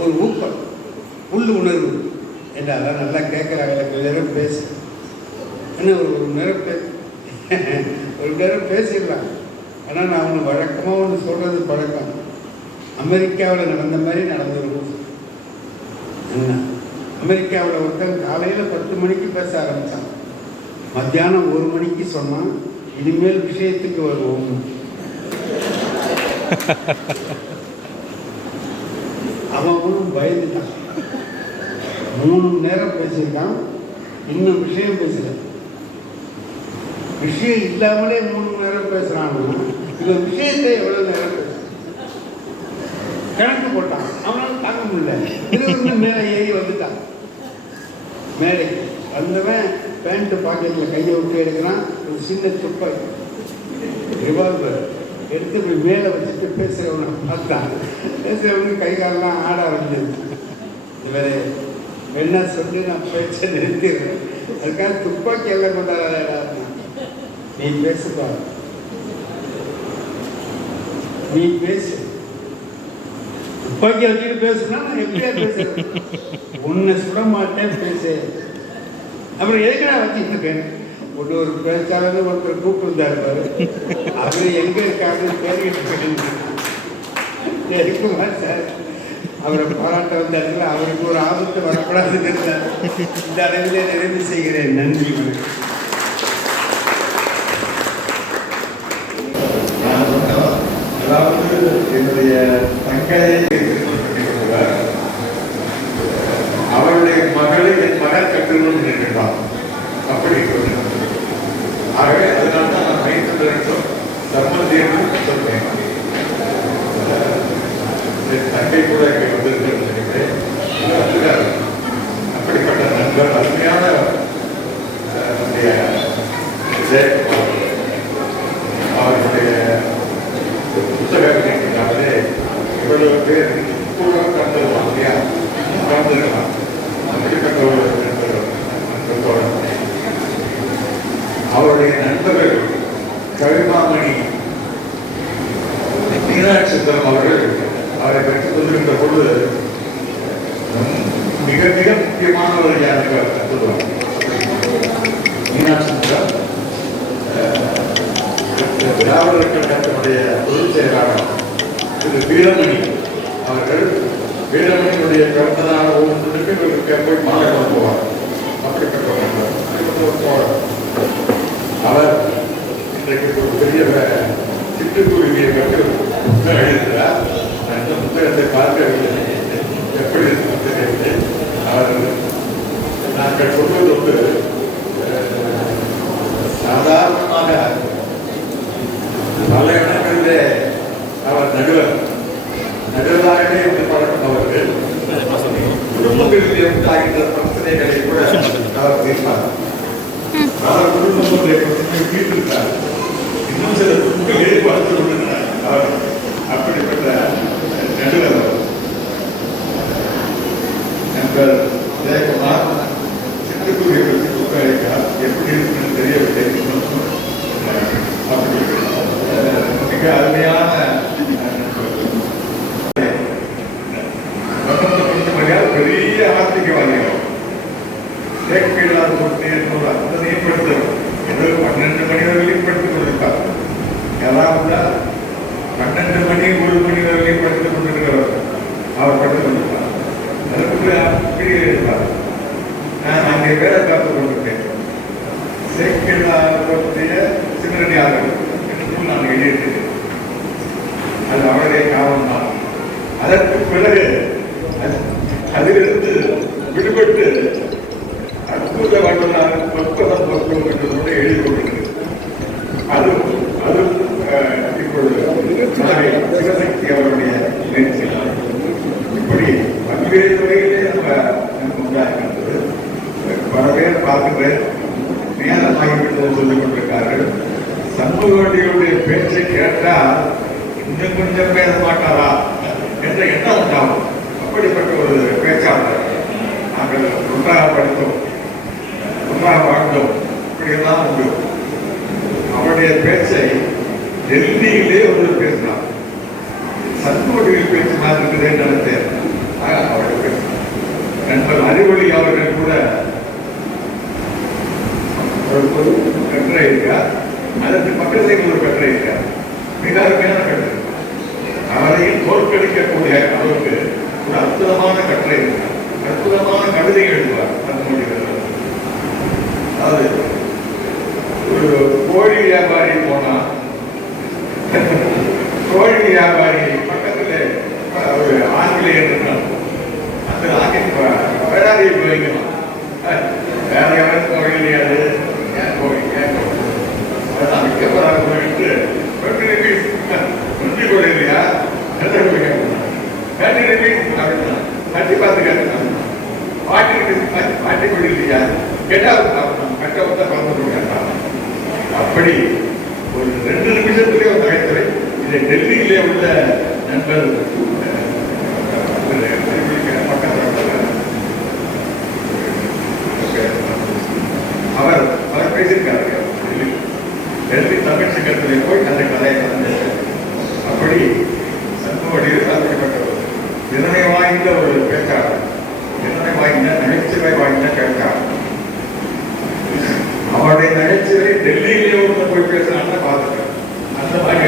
ஒரு ஊக்கம், உள் உணர்வு என்ன. அதான் நல்லா கேட்குறாங்க. கொஞ்ச நேரம் பேசு என்ன, ஒரு நேரம் பேசிடலாம். ஆனால் நான் ஒன்று வழக்கமாக ஒன்று சொல்கிறது பழக்கம். அமெரிக்காவில் நடந்த மாதிரி நடந்துடும். என்ன, அமெரிக்காவில் ஒருத்தர் காலையில் 10 மணிக்கு பேச ஆரம்பித்தான். மத்தியானம் 1 மணிக்கு சொன்னான், இனிமேல் விஷயத்துக்கு வருவோம். அவனும் பயந்துட்டான். 3 மணி நேரம் பேசியிருக்கான், இன்னும் விஷயம் பேசல. விஷயம் இல்லாமலே 3 மணி நேரம் பேசுறான்னா இவன் விஷயத்தை எவ்வளவு நேரம் பேச கணக்கு போட்டான். அவனால தாங்க முடியல. திருவிழா மேலே ஏறி வந்துட்டான். மேலே வந்தவன் பேண்ட் பாக்கெட்ல கையை விட்டு எடுக்கிறான். ஒரு சின்ன துப்பாக்கி ரிவால்வர் எடுத்து இப்படி மேலே வச்சுட்டு பேசுகிறவனை பார்த்தான். பேசுகிறவனுக்கு கை காலெல்லாம் ஆட வந்தது. இவரை என்ன சொல்லி நான் பேச்சை நிறுத்திடுறேன். அதுக்காக துப்பாக்கி எல்லாம் கொண்டாடா, நீ பேசுப்பா, நீ பேசு. துப்பாக்கி வச்சுட்டு பேசுனா நான் எப்படியா பேசுறேன்? உன்னை சுட மாட்டேன், பேசு. அப்புறம் எதுக்கடா வச்சுட்டு இருக்கேன்? ஒரு பேச்சாளர் ஒருத்தர் கூப்பிட்டுருந்தாரு பாரு, அவரு எங்க இருக்காருன்னு தேடிக்கிட்டு இருக்குமா சார்? அவரை பாராட்ட வந்த இடத்துல அவருக்கு ஒரு ஆபத்து வரக்கூடாதுன்னு இருந்தார். இந்த அளவிலே நிறைவு செய்கிறேன். நன்றி. அதாவது என்னுடைய தங்கையை அவருடைய மகளை என் மகன் கற்றுக்கணும் நினைக்கிறான். அப்படி ஆகவே அதனால்தான் நான் மைத்திரனும் சம்பந்தியும் சொல்றேன். என் தங்கை கூட இங்கே வந்திருக்கிறது நினைக்கிறேன். அப்படிப்பட்ட நண்பர் அருமையான ஜெயக்குமார் அவருடைய புத்தகத்தினாலே இவ்வளவு பேர் கூட கலந்துருக்கலாம் இல்லையா? கலந்துருக்கலாம். அப்படிப்பட்ட ஒரு நண்பர் அவருடைய நண்பர்கள் கவிமாமணி மீனாட்சி சுந்தரம் அவர்கள் அவரை பற்றி சொல்லுகின்ற பொழுது மிக மிக முக்கியமானவர் யாருக்கு சொல்லுவாங்க. மீனாட்சி சுந்தரம் திராவிடர் கழகத்தினுடைய பொதுச் செயலாளர் திரு வீரமணி அவர்கள் வீரமணியினுடைய பிறந்த நாள் ஒவ்வொன்றுக்கு போய் மாலை போவார். அப்படிப்பட்ட அவர் இன்றைக்கு ஒரு பெரிய சிட்டுக்குருவியை கட்டு புத்தகம் எழுதுகிறார். அந்த புத்தகத்தை பார்க்கவில்லை, எப்படி இருக்கு அவர் நாங்கள் சொல்வது வந்து சாதாரணமாக பல இடங்களிலே அவர் நடுவராகவே வந்து பழக்கம். அவர்கள் குடும்பங்களிலே உண்டாகின்ற பிரச்சனைகளை கூட அவர் தீர்ப்பார். அவர் குடும்பங்களுடைய பிரச்சனையை தீர்த்திருக்கார். இன்னும் சில குடும்பங்களே பார்த்து கொண்டிருக்கிறார். அவர் அப்படிப்பட்ட நடுவர் நண்பர் ஜெயக்குமார் சிட்டுக்குருவியை பற்றி புத்தகம் அளிக்கிறார். எப்படி இருக்குன்னு தெரியவில்லை. அப்படி மிக அருமையான பெரிய ஆர்த்திகவாதிகள் சேர்க்கையில்லாத அத்தனையும் படுத்தணும். 12 மணி வரையிலும் படுத்துக் கொண்டிருப்பார். யாராவது 12 மணி 1 மணி வரையிலும் படுத்துக் கொண்டிருக்கிறவர் அவர் படுத்துக் கொண்டிருப்பார். அதற்கு அப்படியே இருப்பார். நான் அங்கே வேலை பார்த்துக் கொண்டிருக்கேன். சேர்க்கையில்லாத சிவரடியார்கள் நான் எழுதியிருக்கிறேன். அது அவருடைய காரணம் தான். அதற்கு பிறகு அதிலிருந்து விடுபட்டு அற்புத வல்லுநர் பக்தவன் பக்குவம் என்று எழுதி கொண்டிருக்கிறது. அது இப்பொழுது சிவசக்தி அவருடைய முயற்சி. இப்படி பல்வேறு துறையிலே நம்ம உண்டாகிறது. பல பேர் பார்க்கிறேன், நேரமாகிவிட்டது சொல்லிக் கொண்டிருக்கார்கள். சமூகவண்டிகளுடைய பேச்சை கேட்டால் இன்னும் கொஞ்சம் பேச மாட்டாரா என்ற எண்ணம் உண்டாகும். அப்படிப்பட்ட ஒரு பேச்சாளர். நாங்கள் ஒன்றாக படித்தோம், ஒன்றாக வாழ்ந்தோம், இப்படியெல்லாம் உண்டு. அவருடைய பேச்சை டெல்லியிலே ஒரு பேசினார். சண்முகடியில் பேசினார் இருக்கிறதே நினைத்தேன். அவருடைய பேசினார். நண்பர் அறிவொளி அவர்கள் கூட ஒரு கட்டுரை இருக்கார். அதற்கு பக்கத்தில் ஒரு கட்டுரை இருக்கார். மிக அருமையான கட்டுரை. அவரையும் தோற்கடிக்கக்கூடிய அளவுக்கு ஒரு அற்புதமான கட்டுரை இருக்கார். அற்புதமான கவிதை எழுதுவார். அதாவது ஒரு கோழி வியாபாரி போனா, கோழி வியாபாரி பக்கத்துல ஒரு ஆங்கிலேயர் இருந்தான். அந்த ஆங்கிலேயர் வேறாரி போய்க்கலாம், வேற யாரும் கோழி கிடையாது, ஏன் கோழி ஏன் கோழி அதான் விற்கப்படாத கோழிட்டு 20 rupees ஒன்றி கோழி இல்லையா, 20 rupees அப்படின்னா கட்டி பார்த்து கேட்டான். 40 rupees பாட்டி கோழி இல்லையா கேட்டா கட்ட வந்தா பறந்து கேட்டான். அப்படி ஒரு 2 நிமிஷத்துலேயே ஒரு நகைத்துறை. இதை டெல்லியிலே உள்ள நண்பர் அவர் பேசியிருக்காரு. டெல்லி தமிழ் சங்கத்திலே போய் அந்த கதையை கலந்தார். அப்படி சண்முகடியில் அப்படிப்பட்டவர் திறமை வாய்ந்த ஒரு பேச்சாளர், திறமை வாய்ந்த நகைச்சுவை வாய்ந்த பேச்சாளர். அவருடைய நகைச்சுவை டெல்லியிலே ஒருத்தர் போய் பேசுறாங்க பார்த்துட்டேன். அந்த மாதிரி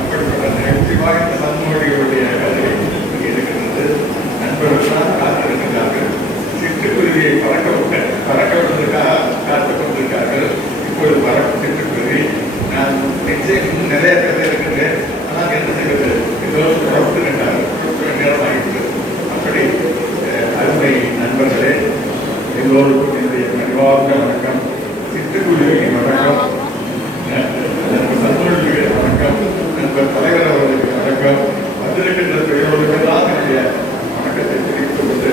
அப்படிப்பட்ட நகைச்சுவை வாய்ந்த சண்முகடிகளுடைய கதை இருக்கிறது. நண்பர்கள் காத்திருக்கிறார்கள். சிட்டுக்குருவியை பறக்க விடுவதற்காக காத்துக் கொண்டிருக்கார்கள். இப்பொழுது பறக்கும் சிட்டுக்குருவி. நான் நிச்சயம் நிறைய கதை இருக்கிறேன். ஆனால் என்ன செய்வது, எல்லோரும் புறப்பட்டு நேரம் ஆகிட்டு. அப்படி அருமை நண்பர்களே, எல்லோருக்கும் என்னுடைய பணிவார்ந்த வணக்கம். சிட்டுக்குருவிக்கு வணக்கம், சந்தோஷிக்கு வணக்கம், நண்பர் தலைவர் அவர்களுக்கு வணக்கம், வந்திருக்கின்ற பெரியவர்களுக்கெல்லாம் என்னுடைய வணக்கத்தை தெரிவித்துக் கொண்டு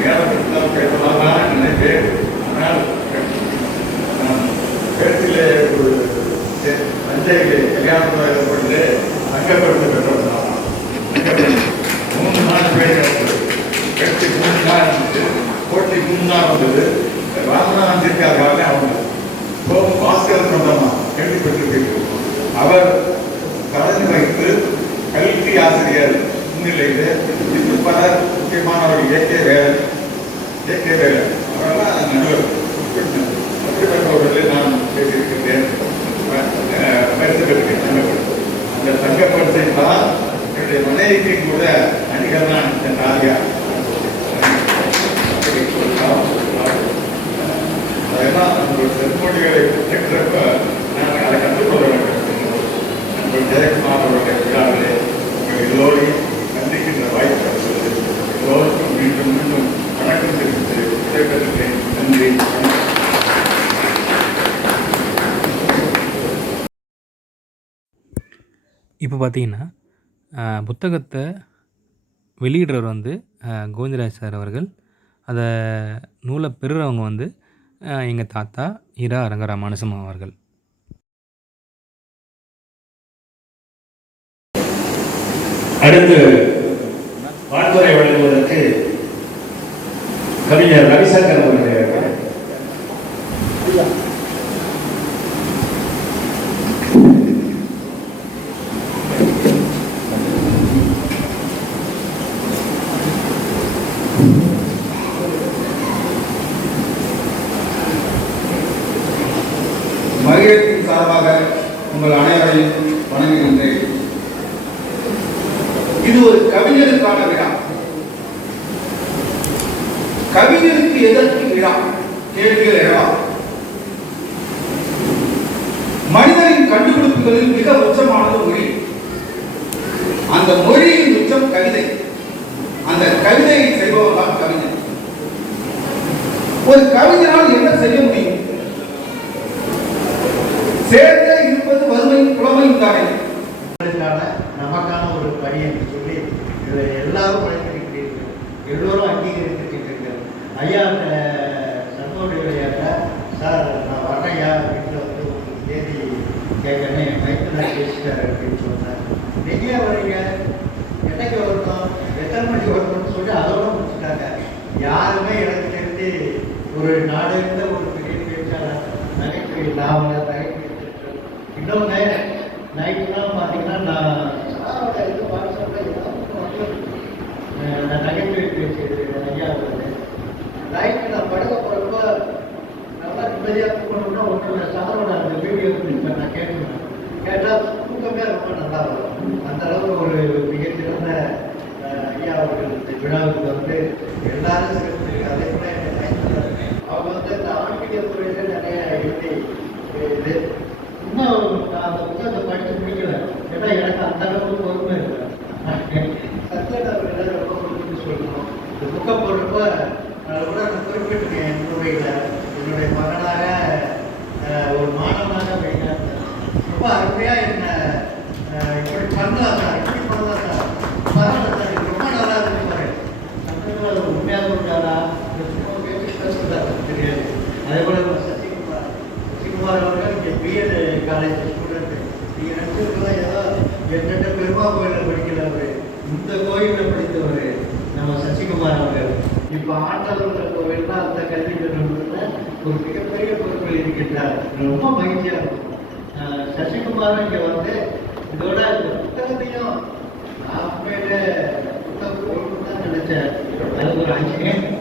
நேரம் இருந்தால் பேசலாம் நினைத்தேன். ஆனால் பேச்சிலே ஒரு தஞ்சையிலே கல்யாணத்தில் ஏற்பட்டு தங்கப்படுத்த பெற்றோம். 3 நாள் பேச்சு 3 நாள் இருந்துச்சு. போட்டி 3 நாள் வந்தது. ராமநாதன் இருக்காருக்காக அவங்க பாஸ்கர் சொந்தமா கேள்விப்பட்டிருக்கீங்க. அவர் கலந்து வைத்து கல்வி ஆசிரியர் முன்னிலையில் இன்னும் பல முக்கியமானவர்கள் ஏகே வேலன் அவரெல்லாம் நடுவர். அப்படிப்பட்டவர்களை நான் பேசியிருக்கின்றேன். பரிசு பெற்றிருக்கேன். அந்த தங்கப்பரிசை தான் என்னுடைய மனைவிக்கு கூட அணிகள் தான் இந்த தாலியா. அதெல்லாம் நம்ம செல்மொழிகளை கேட்கிறப்ப நாங்கள் அதை கற்றுக்கொள்ள வேண்டும். நம்ம ஜெயக்குமார் அவருடைய விழாவிலே எல்லோரையும் சந்திக்கின்ற வாய்ப்பு கிடைத்தது. எல்லோருக்கும் மீண்டும் மீண்டும் வணக்கம் தெரிவித்து விடைபெறுகிறேன். நன்றி. இப்போ பார்த்தீங்கன்னா புத்தகத்தை வெளியிடுறவர் வந்து கோவிந்தராஜ் சார் அவர்கள். அதை நூலை பெறுறவங்க வந்து எங்கள் தாத்தா இரா அரங்கராமானுஜம் அவர்கள். அடுத்து வாழ்த்துறை வழங்குவதற்கு கவிஞர் ரவிசங்கர் அவர்கள். மகிழ்ச்சியின் சார்பாக உங்கள் அனைவரையும் வணங்குகின்றேன். இது ஒரு கவிஞருக்கான விழா. கவிஞருக்கு எதற்கு விழா? கேள்விகள் எழலாம். மனிதனின் கண்டுபிடிப்புகளில் மிக உச்சமானது மொழி. அந்த மொழியின் உச்சம் கவிதை. அந்த கவிதையை செய்பவர் தான் கவிஞர். ஒரு கவிஞரால் என்ன செய்ய முடியும்? சேர்ந்தே இருப்பது வறுமையும் புலமையும் தானே. நமக்கான ஒரு பணி என்று சொல்லி எல்லாரும் உழைத்திருக்கிறீர்கள், எல்லோரும் அங்கீகரித்திருக்கிறீர்கள். ஐயா சந்தோடைய சார் நான் வர்றையா வீட்டில் வந்து உங்களுக்கு தேதி கேட்கணும், என் மைக்கில் பேசிட்டார் அப்படின்னு சொன்னார். நிறைய வரீங்க, என்னைக்கு வரணும், எத்தனை மணிக்கு வரணும்னு சொல்லி அதோட முடிச்சுட்டாங்க. யாருமே எனக்கு தெரிஞ்சு ஒரு நாடுகளில் ஒரு பெரிய பேச்சாளர் நகைச்சுவை நாவலர் நகைச்சுவை. இன்னொன்று நைட்லாம் பார்த்தீங்கன்னா நான் நகைச்சுவை பேசியிருக்கேன். ஐயா நைட்டு நான் படுக்க போகிறப்ப நல்லா நிம்மதியாக தூக்கணும்னா ஒன்று சாரோட அந்த வீடியோ இப்போ நான் கேட்குவேன். கேட்டால் தூக்கமே ரொம்ப நல்லா வரும். அந்த அளவுக்கு ஒரு மிகச்சிறந்த ஐயா அவர்கள் இந்த விழாவுக்கு வந்து எல்லாரும் சிறப்பு. அதே போல அவங்க வந்து இந்த ஆன்மீக துறையில் நிறைய ஏன்னா எனக்கு அந்த அளவுக்கு பொறுமை இல்லை. சத்யன் அவர்கள் ரொம்ப பொறுப்பு சொல்லணும். இந்த புக்கை போடுறப்ப அதை கூட நான் குறிப்பிட்டிருக்கேன். என் முறையில் என்னுடைய மகனாக ஒரு மாணவனாக வைக்கிறேன். ரொம்ப அருமையாக என்ன இப்படி பண்ணலாம் சார், இப்படி பண்ணலாம் சார், பரவாயில்ல சார், இது ரொம்ப நல்லா இருக்கு பாரு. அது உண்மையாக சொல்றாரா பேசுறாரு தெரியாது. அதே போல சசிகுமார் அவர்கள் இங்கே பிஎட் காலேஜ் ஸ்டூடெண்ட். நீங்கள் நினைச்சிருக்கலாம் ஏதோ என்னென்ன பெருமா கோயிலில் படிக்கிறவர், இந்த கோயிலில் படித்தவர் நம்ம சசிகுமார் அவர்கள். இப்போ ஆண்டவர் கோவில்னா அந்த கல்வி நிறுவனத்தில் ஒரு மிகப்பெரிய பொறுப்பில் இருக்கின்றார். ரொம்ப மகிழ்ச்சியாக இருக்கும். சசிகுமாரும் இங்கே வந்து இதோட இந்த புத்தகத்தையும் நான் உண்மையில புத்தகம் போகணும்னு தான் நினைச்சேன். அது ஒரு அங்கீகாரம்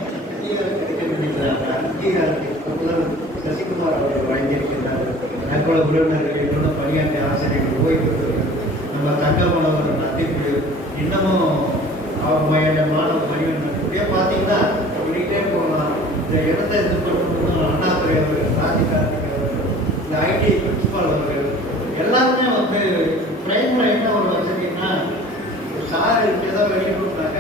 கிடைக்கிறாங்க. அங்கீகாரத்தை சசிகுமார் அவர்கள் வழங்கியிருக்கிறார். நகர உறவினர்கள் என்னோட பணியாற்றிய ஆசிரியர்கள் ஓய்வு நம்ம தங்கமலவர் நந்திக்குழு இன்னமும் அவங்க மாணவ பணியாளர் இப்படியே பார்த்தீங்கன்னா சொல்லிகிட்டே போகலாம். இந்த இடத்தை இது பண்ணணும். அண்ணாதுரை அவர்கள், ராஜிகார்த்திக் அவர்கள், இந்த ஐடி பிரின்சிபால் அவர்கள் எல்லாருமே வந்து பிரைமரி என்ன ஒரு வசதினா சார் ஏதோ வெளியிட்டாங்க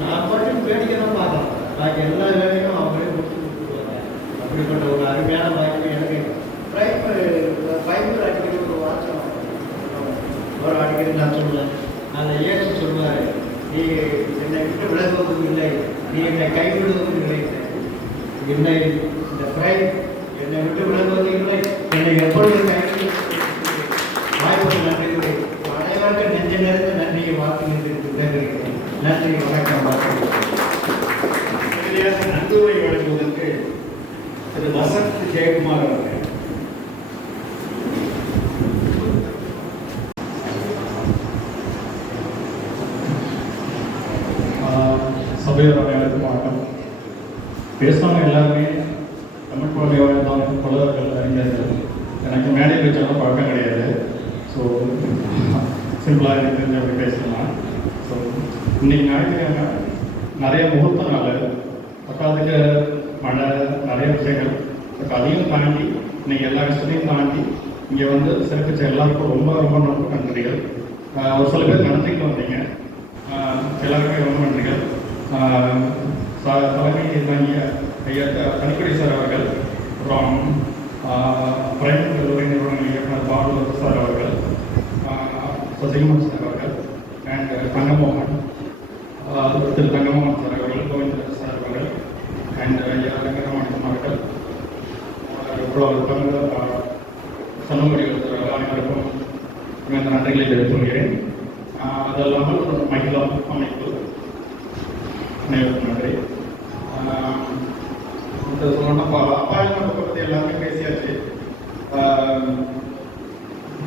நான் மட்டும் வேடிக்கைதான் பார்க்கலாம். பாக்கி எல்லா வேலையும் அவங்களே முடிச்சு கொடுத்துருவாங்க. அப்படிப்பட்ட ஒரு அருமையான வாய்ப்பு எனக்கு பைபிள் அடிக்கடி ஒரு வாசம் ஒரு அடிக்கடி நான் சொல்லுவேன். அந்த இயேசு சொல்லுவார், நீ என்னை விட்டு விலகுவதும் இல்லை, நீ என்னை கைவிடுவதும் இல்லை. என்னை இந்த என்னை விட்டு விலகுவதும் இல்லை, என்னை எப்பொழுது கைவிடு வாய்ப்பு நன்றி. அனைவருக்கும் நெஞ்ச நேரத்தை நன்றியை வாக்குகிறேன். நன்றி, வணக்கம். நன்றியை வழங்குவதற்கு திரு வசந்த் ஜெயக்குமார் அவர்கள். சபையோட அனைவருக்கும் வணக்கம். பேசுகிறவங்க எல்லாருமே தமிழ் குழந்தையோட புலவர்கள், அறிஞர்கள். எனக்கு மேடை வச்சாலும் பழக்கம் கிடையாது. ஸோ சிம்பிளாக எனக்கு தெரிஞ்ச அப்படி பேசலாம். ஸோ இன்னைக்கு ஞாயிற்றுக்கிழமை நிறைய முகூர்த்த நாள், பக்காத்துக்கு மழை, நிறைய விஷயங்கள். பட் அதையும் தாண்டி இன்னைக்கு எல்லா விஷயத்தையும் தாண்டி இங்கே வந்து சிறப்பிச்ச எல்லாருக்கும் ரொம்ப ரொம்ப ரொம்ப நன்றிகள். ஒரு சில பேர் நடந்துக்கிட்டு வந்தீங்க, எல்லாருக்குமே ரொம்ப நன்றிகள். தலைமை தாங்கிய ஐயா தனிப்படி சார் அவர்கள், அப்புறம் பிரைவேட் கல்லூரி நிறுவன இயக்குனர் பாடுவர் சார் அவர்கள், சசிகுமார் சார் அவர்கள், அண்ட் தங்கமோகன், திரு தங்கமோகன் சார் அவர்கள், கோவிந்தராஜ் சார் அவர்கள், அண்ட் ஐயா வெங்கடமாணிக்கம் அவர்கள், அப்புறம் சண்முகடி அனைவருக்கும் இந்த நன்றிகளை தெரிவித்துக் கொள்கிறேன். அது இல்லாமல் மகிழா அமைப்பு அனைவருக்கும் நன்றி. சொல்லணும்னா அப்பாயின்மெண்ட் பற்றி எல்லாருமே பேசியாச்சு.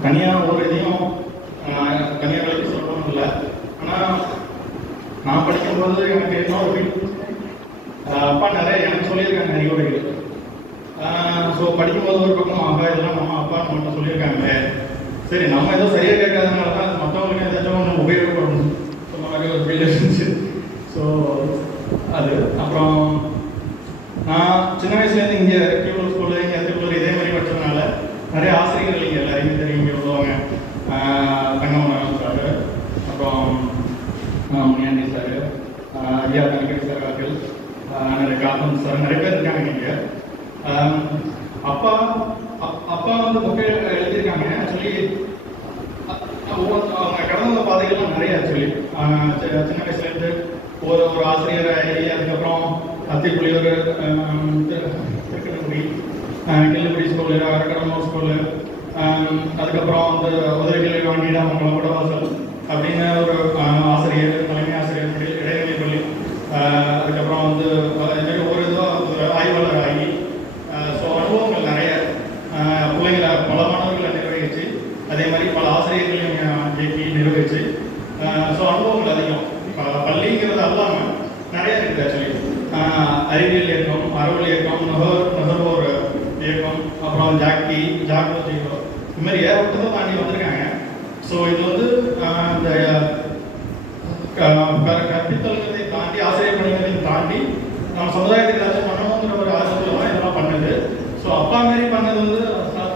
தனியாக ஒரு இதையும் தனியாக வேலைக்கு சொல்லணும் இல்லை. ஆனால் நான் படிக்கும்போது எனக்கு என்ன ஒரு அப்பா நிறைய எனக்கு சொல்லியிருக்காங்க அறிவுரைகள். ஸோ படிக்கும்போது ஒரு பக்கம் ஆகா இதெல்லாம் நம்ம அப்பா மட்டும் சொல்லியிருக்காங்க, சரி நம்ம ஏதோ சரியாக கேட்காதனால தான் அது மற்றவங்களுக்கு ஏதாச்சும் ஒன்று உபயோகப்படணும் சொன்ன மாதிரி ஒரு ஃபீல் இருந்துச்சு. ஸோ அது அப்புறம் நான் சின்ன வயசுலேருந்து இங்கே கியூலூர் ஸ்கூலு, இங்கே திருப்பூர் இதே மாதிரி படித்ததுனால நிறைய ஆசிரியர்கள் இங்கே எல்லாரையும் தெரியும். இங்கே உள்ளவங்க தங்கமோகன் சார், அப்புறம் முனியாண்டி சார், ஐயா தனிப்படி சார் அவர்கள், நிறைய காத்தன் சார், நிறைய பேர் இருக்காங்க இங்கே. அப்பா வந்து புக்கை எழுதியிருக்காங்க. ஆக்சுவலி அவங்க கடந்த வந்த பாதைகள்லாம் நிறைய. ஆக்சுவலி சின்ன வயசுலேருந்து ஒரு ஆசிரியராகி, அதுக்கப்புறம் அத்திப்புலியூர், திருக்கணக்குடி, கிள்ளுக்குடி ஸ்கூலு, அரக்கடம்பூர் ஸ்கூலு, அதுக்கப்புறம் வந்து உதவிகளை வாங்கிட அவங்கள கூட வாசல் அப்படின்னு ஒரு ஆசிரியர், தலைமை ஆசிரியர் பள்ளி, இடைநிலை பள்ளி, அதுக்கப்புறம் வந்து இதுமாரி ஒரு இதுவாக ஒரு ஆய்வாளர் ஆகி, ஸோ அனுபவங்கள் நிறைய. பிள்ளைங்களை பல மாணவர்களை நிர்வகித்து, அதே மாதிரி பல ஆசிரியர்களையும் இயக்கி நிர்வகித்து, ஸோ அனுபவங்கள் அதிகம். பள்ளிங்கிறது அல்லாமல் நிறைய இருக்குது. ஆக்சுவலி அறிவியல் இயக்கம், அறவல் இயக்கம், நுகர்வோர் இயக்கம், அப்புறம் ஜாக்ரோ ஜீவோ, இது மாதிரி ஏற்பட்டதை தாண்டி வந்திருக்காங்க. ஸோ இது வந்து இந்த கற்பித்தல்களை தாண்டி, ஆசிரியர் பணிகளையும் தாண்டி நம்ம சமுதாயத்துக்கு ஏதாச்சும் பண்ணணுங்கிற ஒரு ஆர்வத்தில் தான் இதெல்லாம் பண்ணுது. ஸோ அப்பா மாரி பண்ணது வந்து சார்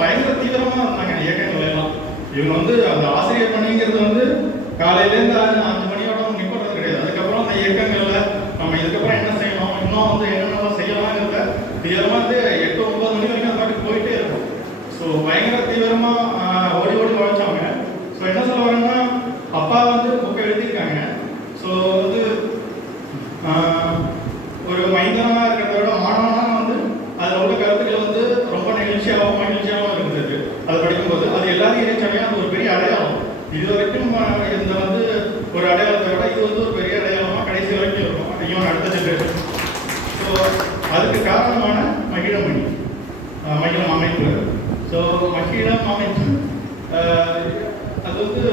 பயங்கர தீவிரமாக இருந்தாங்க இயக்கங்கள் எல்லாம். இவங்க வந்து அந்த ஆசிரியர் பணிங்கிறது வந்து காலையிலேருந்து 5 மணியோட நிற்பது கிடையாது. அதுக்கப்புறம் அந்த இயக்கங்கள்ல நம்ம இதுக்கப்புறம் என்ன செய்யணும், இன்னும் வந்து என்னென்னலாம் செய்யலாங்கிறத தீவிரமாக வந்து 8-9 மணி வரைக்கும் அந்த பாட்டுக்கு போயிட்டே இருக்கும். ஸோ பயங்கர தீவிரமாக ஓடி ஓடி உழைச்சாங்க. ஸோ என்ன சொல்ல வரேன்னா, அப்பா வந்து புக்கை எழுதியிருக்காங்க. ஸோ வந்து ஒரு மைந்தனாக இருக்கிறத விட மாணவனாக வந்து அதில் உள்ள கருத்துக்கள் வந்து ரொம்ப நெகிழ்ச்சியாகவும் மகிழ்ச்சியாகவும் இருந்தது. அதை படிக்கும்போது அது எல்லாரையும் இணைச்சாங்க. அது ஒரு பெரிய அடையாளம். இது வரைக்கும் இந்த வந்து ஒரு அடையாளத்தை விட இது வந்து ஒரு பெரிய அடையாளமாக கடைசி வரைக்கும் இருக்கும். ஐயோ அடுத்த ஜென்ரேஷன். ஸோ அதுக்கு காரணமான மகிழமணி, மகிழம் அமைப்பு. ஸோ மகிழம் அமைப்பு அது வந்து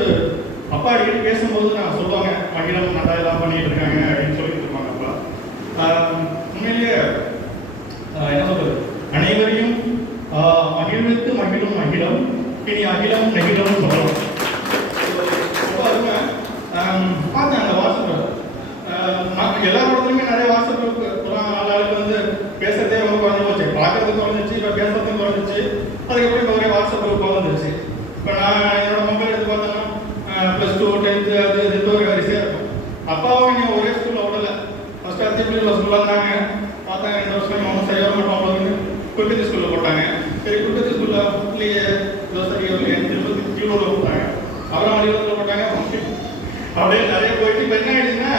அப்பா அடிக்கடி பேசும்போது நான் சொல்லுவாங்க, மகிழம் நல்லா எல்லாம் பண்ணிட்டு இருக்காங்க அப்படின்னு சொல்லிட்டு இருப்பாங்க அப்பா. உண்மையிலேயே என்ன சொல்றது, அனைவரையும் மகிழ்வித்து மகிழும் மகிழம் இனி அகிலம் நெகிழம் சொல்லலாம். ரொம்ப அருமை. பார்த்தேன் அந்த வாட்ஸ்அப்பில் எல்லா இடத்துலையுமே நிறைய வாட்ஸ்அப் ஆளுக்கு வந்து பேசுறதே ரொம்ப குறைஞ்சி போச்சு. பார்க்கறது குறைஞ்சிச்சு, இப்போ பேசுறதும் குறைஞ்சிச்சு. அதுக்கப்புறம் இப்போ ஒரே வாட்ஸ்அப் குரூப்பாக வந்துருச்சு. இப்போ நான் என்னோட மொபைல் எடுத்து பார்த்தேன்னா +2 10th அது இது ஒரு வரிசையாக இருக்கும். அப்பாவும் நீங்கள் ஒரே ஸ்கூலில் விடலை. ஃபஸ்ட்டு அத்திப்பள்ளியில் ஸ்கூலில் இருந்தாங்க. பார்த்தாங்க 2 வருஷம் அவங்க சரியாக மாட்டோம் அவங்களுக்கு குட்டத்தி ஸ்கூலில் போட்டாங்க. சரி குட்டத்தி ஸ்கூலில் இல்லையே ஏதோ சரியாக திருப்பதி கீழூரில் போட்டாங்க. அப்புறம் வழியில் போட்டாங்க. அப்படியே நிறைய போயிட்டு இப்போ என்ன ஆயிடுச்சுன்னா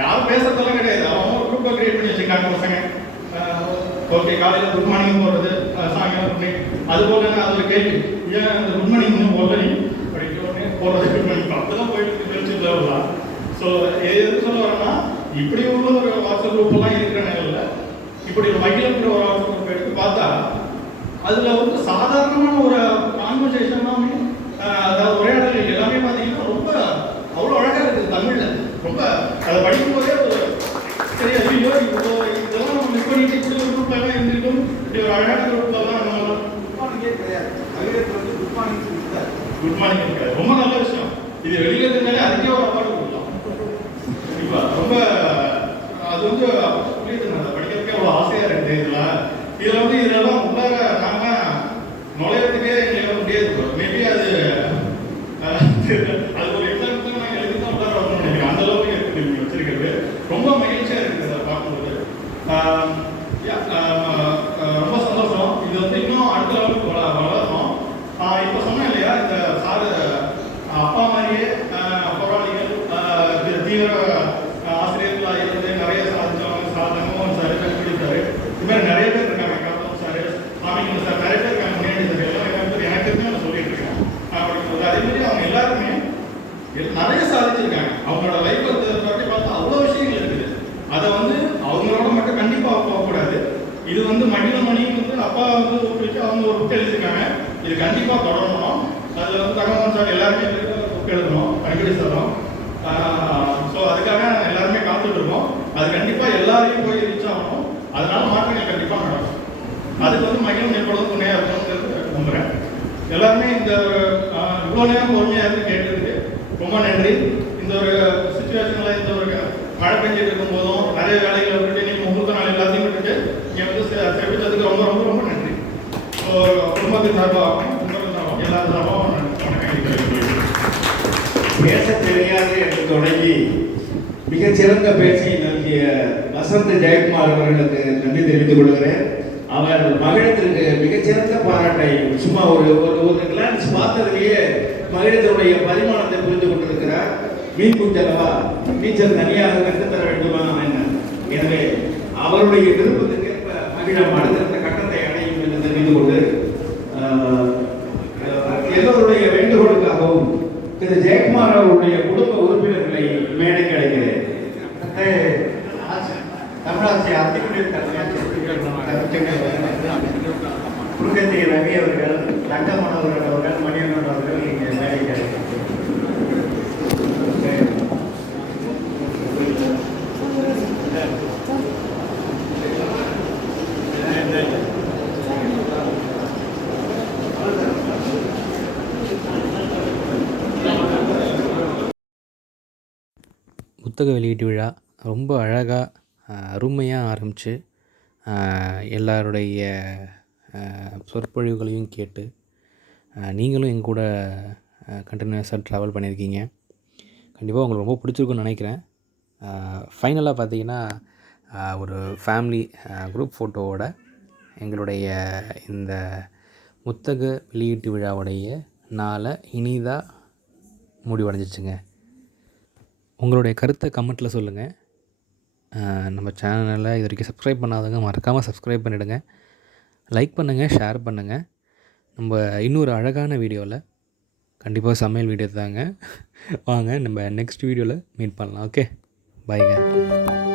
யாரும் பேசுறதெல்லாம் கிடையாது. அவங்க ஒரு குரூப்பை கிரியேட் பண்ணி வச்சுருக்காங்க பசங்க. ஓகே காலையில் குட் மார்னிங் போடுறது, சாயங்காலம் குட் நைட். அது போல அது ஒரு கேள்வி, ஏன் அந்த குட் மார்னிங் இன்னும் போடல நீ படிக்கிறோன்னே போடுறது குட் மார்னிங் அப்போ தான் போயிட்டு தெரிஞ்சுட்டு வரலாம். ஸோ எது சொல்ல வரேன்னா, இப்படி உள்ள ஒரு வாட்ஸ்அப் குரூப்பெல்லாம் இருக்கிற நேரில் இப்படி ஒரு மகிழங்கிற ஒரு வாட்ஸ்அப் குரூப் எடுத்து பார்த்தா அதில் வந்து சாதாரணமான ஒரு கான்வர்சேஷன் எல்லாமே, அதாவது உரையாடல் எல்லாமே பார்த்தீங்கன்னா ரொம்ப அவ்வளோ அழகாக இருக்குது தமிழில். ரொம்ப அதை படிக்கும்போதே ஒரு சரி ஐயோ இதெல்லாம் நம்ம மிஸ் பண்ணிட்டு இப்படி ஒரு குரூப்லாம் இருந்திருக்கும். இப்படி ஒரு அழகான குரூப்பில் தான் நம்ம கிடையாது. அகிலத்தில் வந்து குட் மார்னிங் சொல்லிட்டார். குட் மார்னிங் இருக்காது. ரொம்ப நல்ல விஷயம். இது வெளியில் இருந்தாலே அதுக்கே ஒரு அவார்டு கொடுக்கலாம். கண்டிப்பாக ரொம்ப அது வந்து புரியுது. நான் படிக்கிறதுக்கே அவ்வளோ ஆசையாக இருக்குது. இதில் வந்து இதெல்லாம் உள்ளார நாங்கள் நுழையிறதுக்கே எங்களுக்கு முடியாது. மேபி அது ஒரு எக்ஸாம்பிள் தான் நாங்கள் எழுதி தான் உள்ளார வரணும்னு நினைக்கிறேன். அந்த அளவுக்கு இருக்குது நீங்கள் வச்சிருக்கிறது. ரொம்ப மகிழ்ச்சியாக இருக்குது அதை பார்க்கும்போது. ரொம்ப சந்தோஷம். இது வந்து இன்னும் அடுத்த லெவலுக்கு வளரணும். இப்போ சொன்னேன் இல்லையா, இந்த சார் அப்பா மாதிரியே போராளிகள் தீவிர ஆசிரியர்களாக இருந்து நிறைய சாதிச்சவங்க, சாதனமும் சார் கல்வி சார், இது மாதிரி நிறைய பேர் இருக்காங்க. கௌதம் சார், சாமிக்கு சார், நிறைய பேர் இருக்காங்க. முன்னாடி சார் எல்லாம் எனக்கு தெரிஞ்சு நான் சொல்லிட்டு இருக்கேன். படிக்கும்போது அதே மாதிரி அவங்க எல்லாருமே நிறைய சாதிச்சிருக்காங்க. அவங்களோட லைஃப் பற்றி பார்த்தா அவ்வளோ விஷயங்கள் இருக்குது. அதை வந்து அவங்களோட மட்டும் கண்டிப்பாக போகக்கூடாது. இது வந்து மகிழமணி வந்து அப்பா வந்து ஊக்குவிச்சு அவங்க ஒரு புக் எழுதியிருக்காங்க. இது கண்டிப்பாக தொடரணும். அதில் வந்து தகவல் சார் எல்லாருமே புக் எழுதணும், அடிக்கடி சொல்கிறோம். ஸோ அதுக்காக எல்லாருமே காத்துட்ருக்கோம். அது கண்டிப்பாக எல்லாரையும் போய் ரீச் ஆகணும். அதனால மாற்றங்கள் கண்டிப்பாக நடக்கும். அதுக்கு வந்து மகிழும் ஏற்படும் துணையாக இருக்கணுங்கிறது நம்புகிறேன். எல்லாருமே இந்த இவ்வளோ நேரம் பொறுமையாக இருந்து கேட்டதுக்கு ரொம்ப நன்றி. இந்த ஒரு சுச்சுவேஷனில் இந்த ஒரு மழை பெஞ்சிட்டு இருக்கும் போதும் நிறைய வேலைகளை விட்டுட்டு நீங்கள் முகூர்த்த நாள் எல்லாத்தையும் விட்டுட்டு இங்கே வந்து செவிச்சதுக்கு ரொம்ப ரொம்ப ரொம்ப நன்றி. ஸோ குடும்பத்தின் சார்பாகவும் குடும்பத்தின் சார்பாகவும் எல்லாரும் சார்பாகவும் பேச தெரியாது என்று தொடங்கி மிகச்சிறந்த பேச்சை நல்கிய வசந்த் ஜெயக்குமார் அவர்களுக்கு நன்றி தெரிவித்துக் கொள்கிறேன். அவர் மகிழத்திற்கு மிகச்சிறந்த பாராட்டை சும்மா ஒரு ஒரு கிளான்ஸ் பார்த்ததிலேயே மகிழத்தினுடைய பரிமாணத்தை புரிந்து கொண்டிருக்கிறார். மீன் குஞ்சலவா, நீச்சல் தனியாக கற்றுத்தர வேண்டுமா என்ன? எனவே அவருடைய விருப்பத்திற்கேற்ப மகிழம் அடுத்த கட்டத்தை அடையும் என்று தெரிந்து கொண்டு எல்லோருடைய வேண்டுகோளுக்காகவும் திரு ஜெயக்குமார் அவருடைய குடும்ப உறுப்பினர்களை மேடைக்கு அழைக்கிறேன். தமிழாட்சி அத்திக்குரிய குருகத்தி ரவி அவர்கள், தங்கமனோகரன் அவர்கள், மணியனன் அவர்கள் இங்கே மேடைக்கு அழைக்கிறார். புத்தக வெளியீட்டு விழா ரொம்ப அழகாக அருமையாக ஆரம்பித்து எல்லாருடைய சொற்பொழிவுகளையும் கேட்டு நீங்களும் எங்கூட கண்டினியூஸாக ட்ராவல் பண்ணியிருக்கீங்க. கண்டிப்பாக உங்களுக்கு ரொம்ப பிடிச்சிருக்குன்னு நினைக்கிறேன். ஃபைனலாக பார்த்தீங்கன்னா ஒரு ஃபேமிலி குரூப் ஃபோட்டோவோட எங்களுடைய இந்த புத்தக வெளியீட்டு விழாவுடைய நாளை இனிதாக முடிவடைஞ்சிச்சுங்க. உங்களுடைய கருத்தை கமெண்ட்டில் சொல்லுங்கள். நம்ம சேனலை இது வரைக்கும் சப்ஸ்கிரைப் பண்ணாதவங்க மறக்காமல் சப்ஸ்கிரைப் பண்ணிவிடுங்க. லைக் பண்ணுங்கள், ஷேர் பண்ணுங்கள். நம்ம இன்னொரு அழகான வீடியோவில் கண்டிப்பாக சமையல் வீடியோ தாங்க. வாங்க நம்ம நெக்ஸ்ட் வீடியோவில் மீட் பண்ணலாம். ஓகே, பாய்ங்க.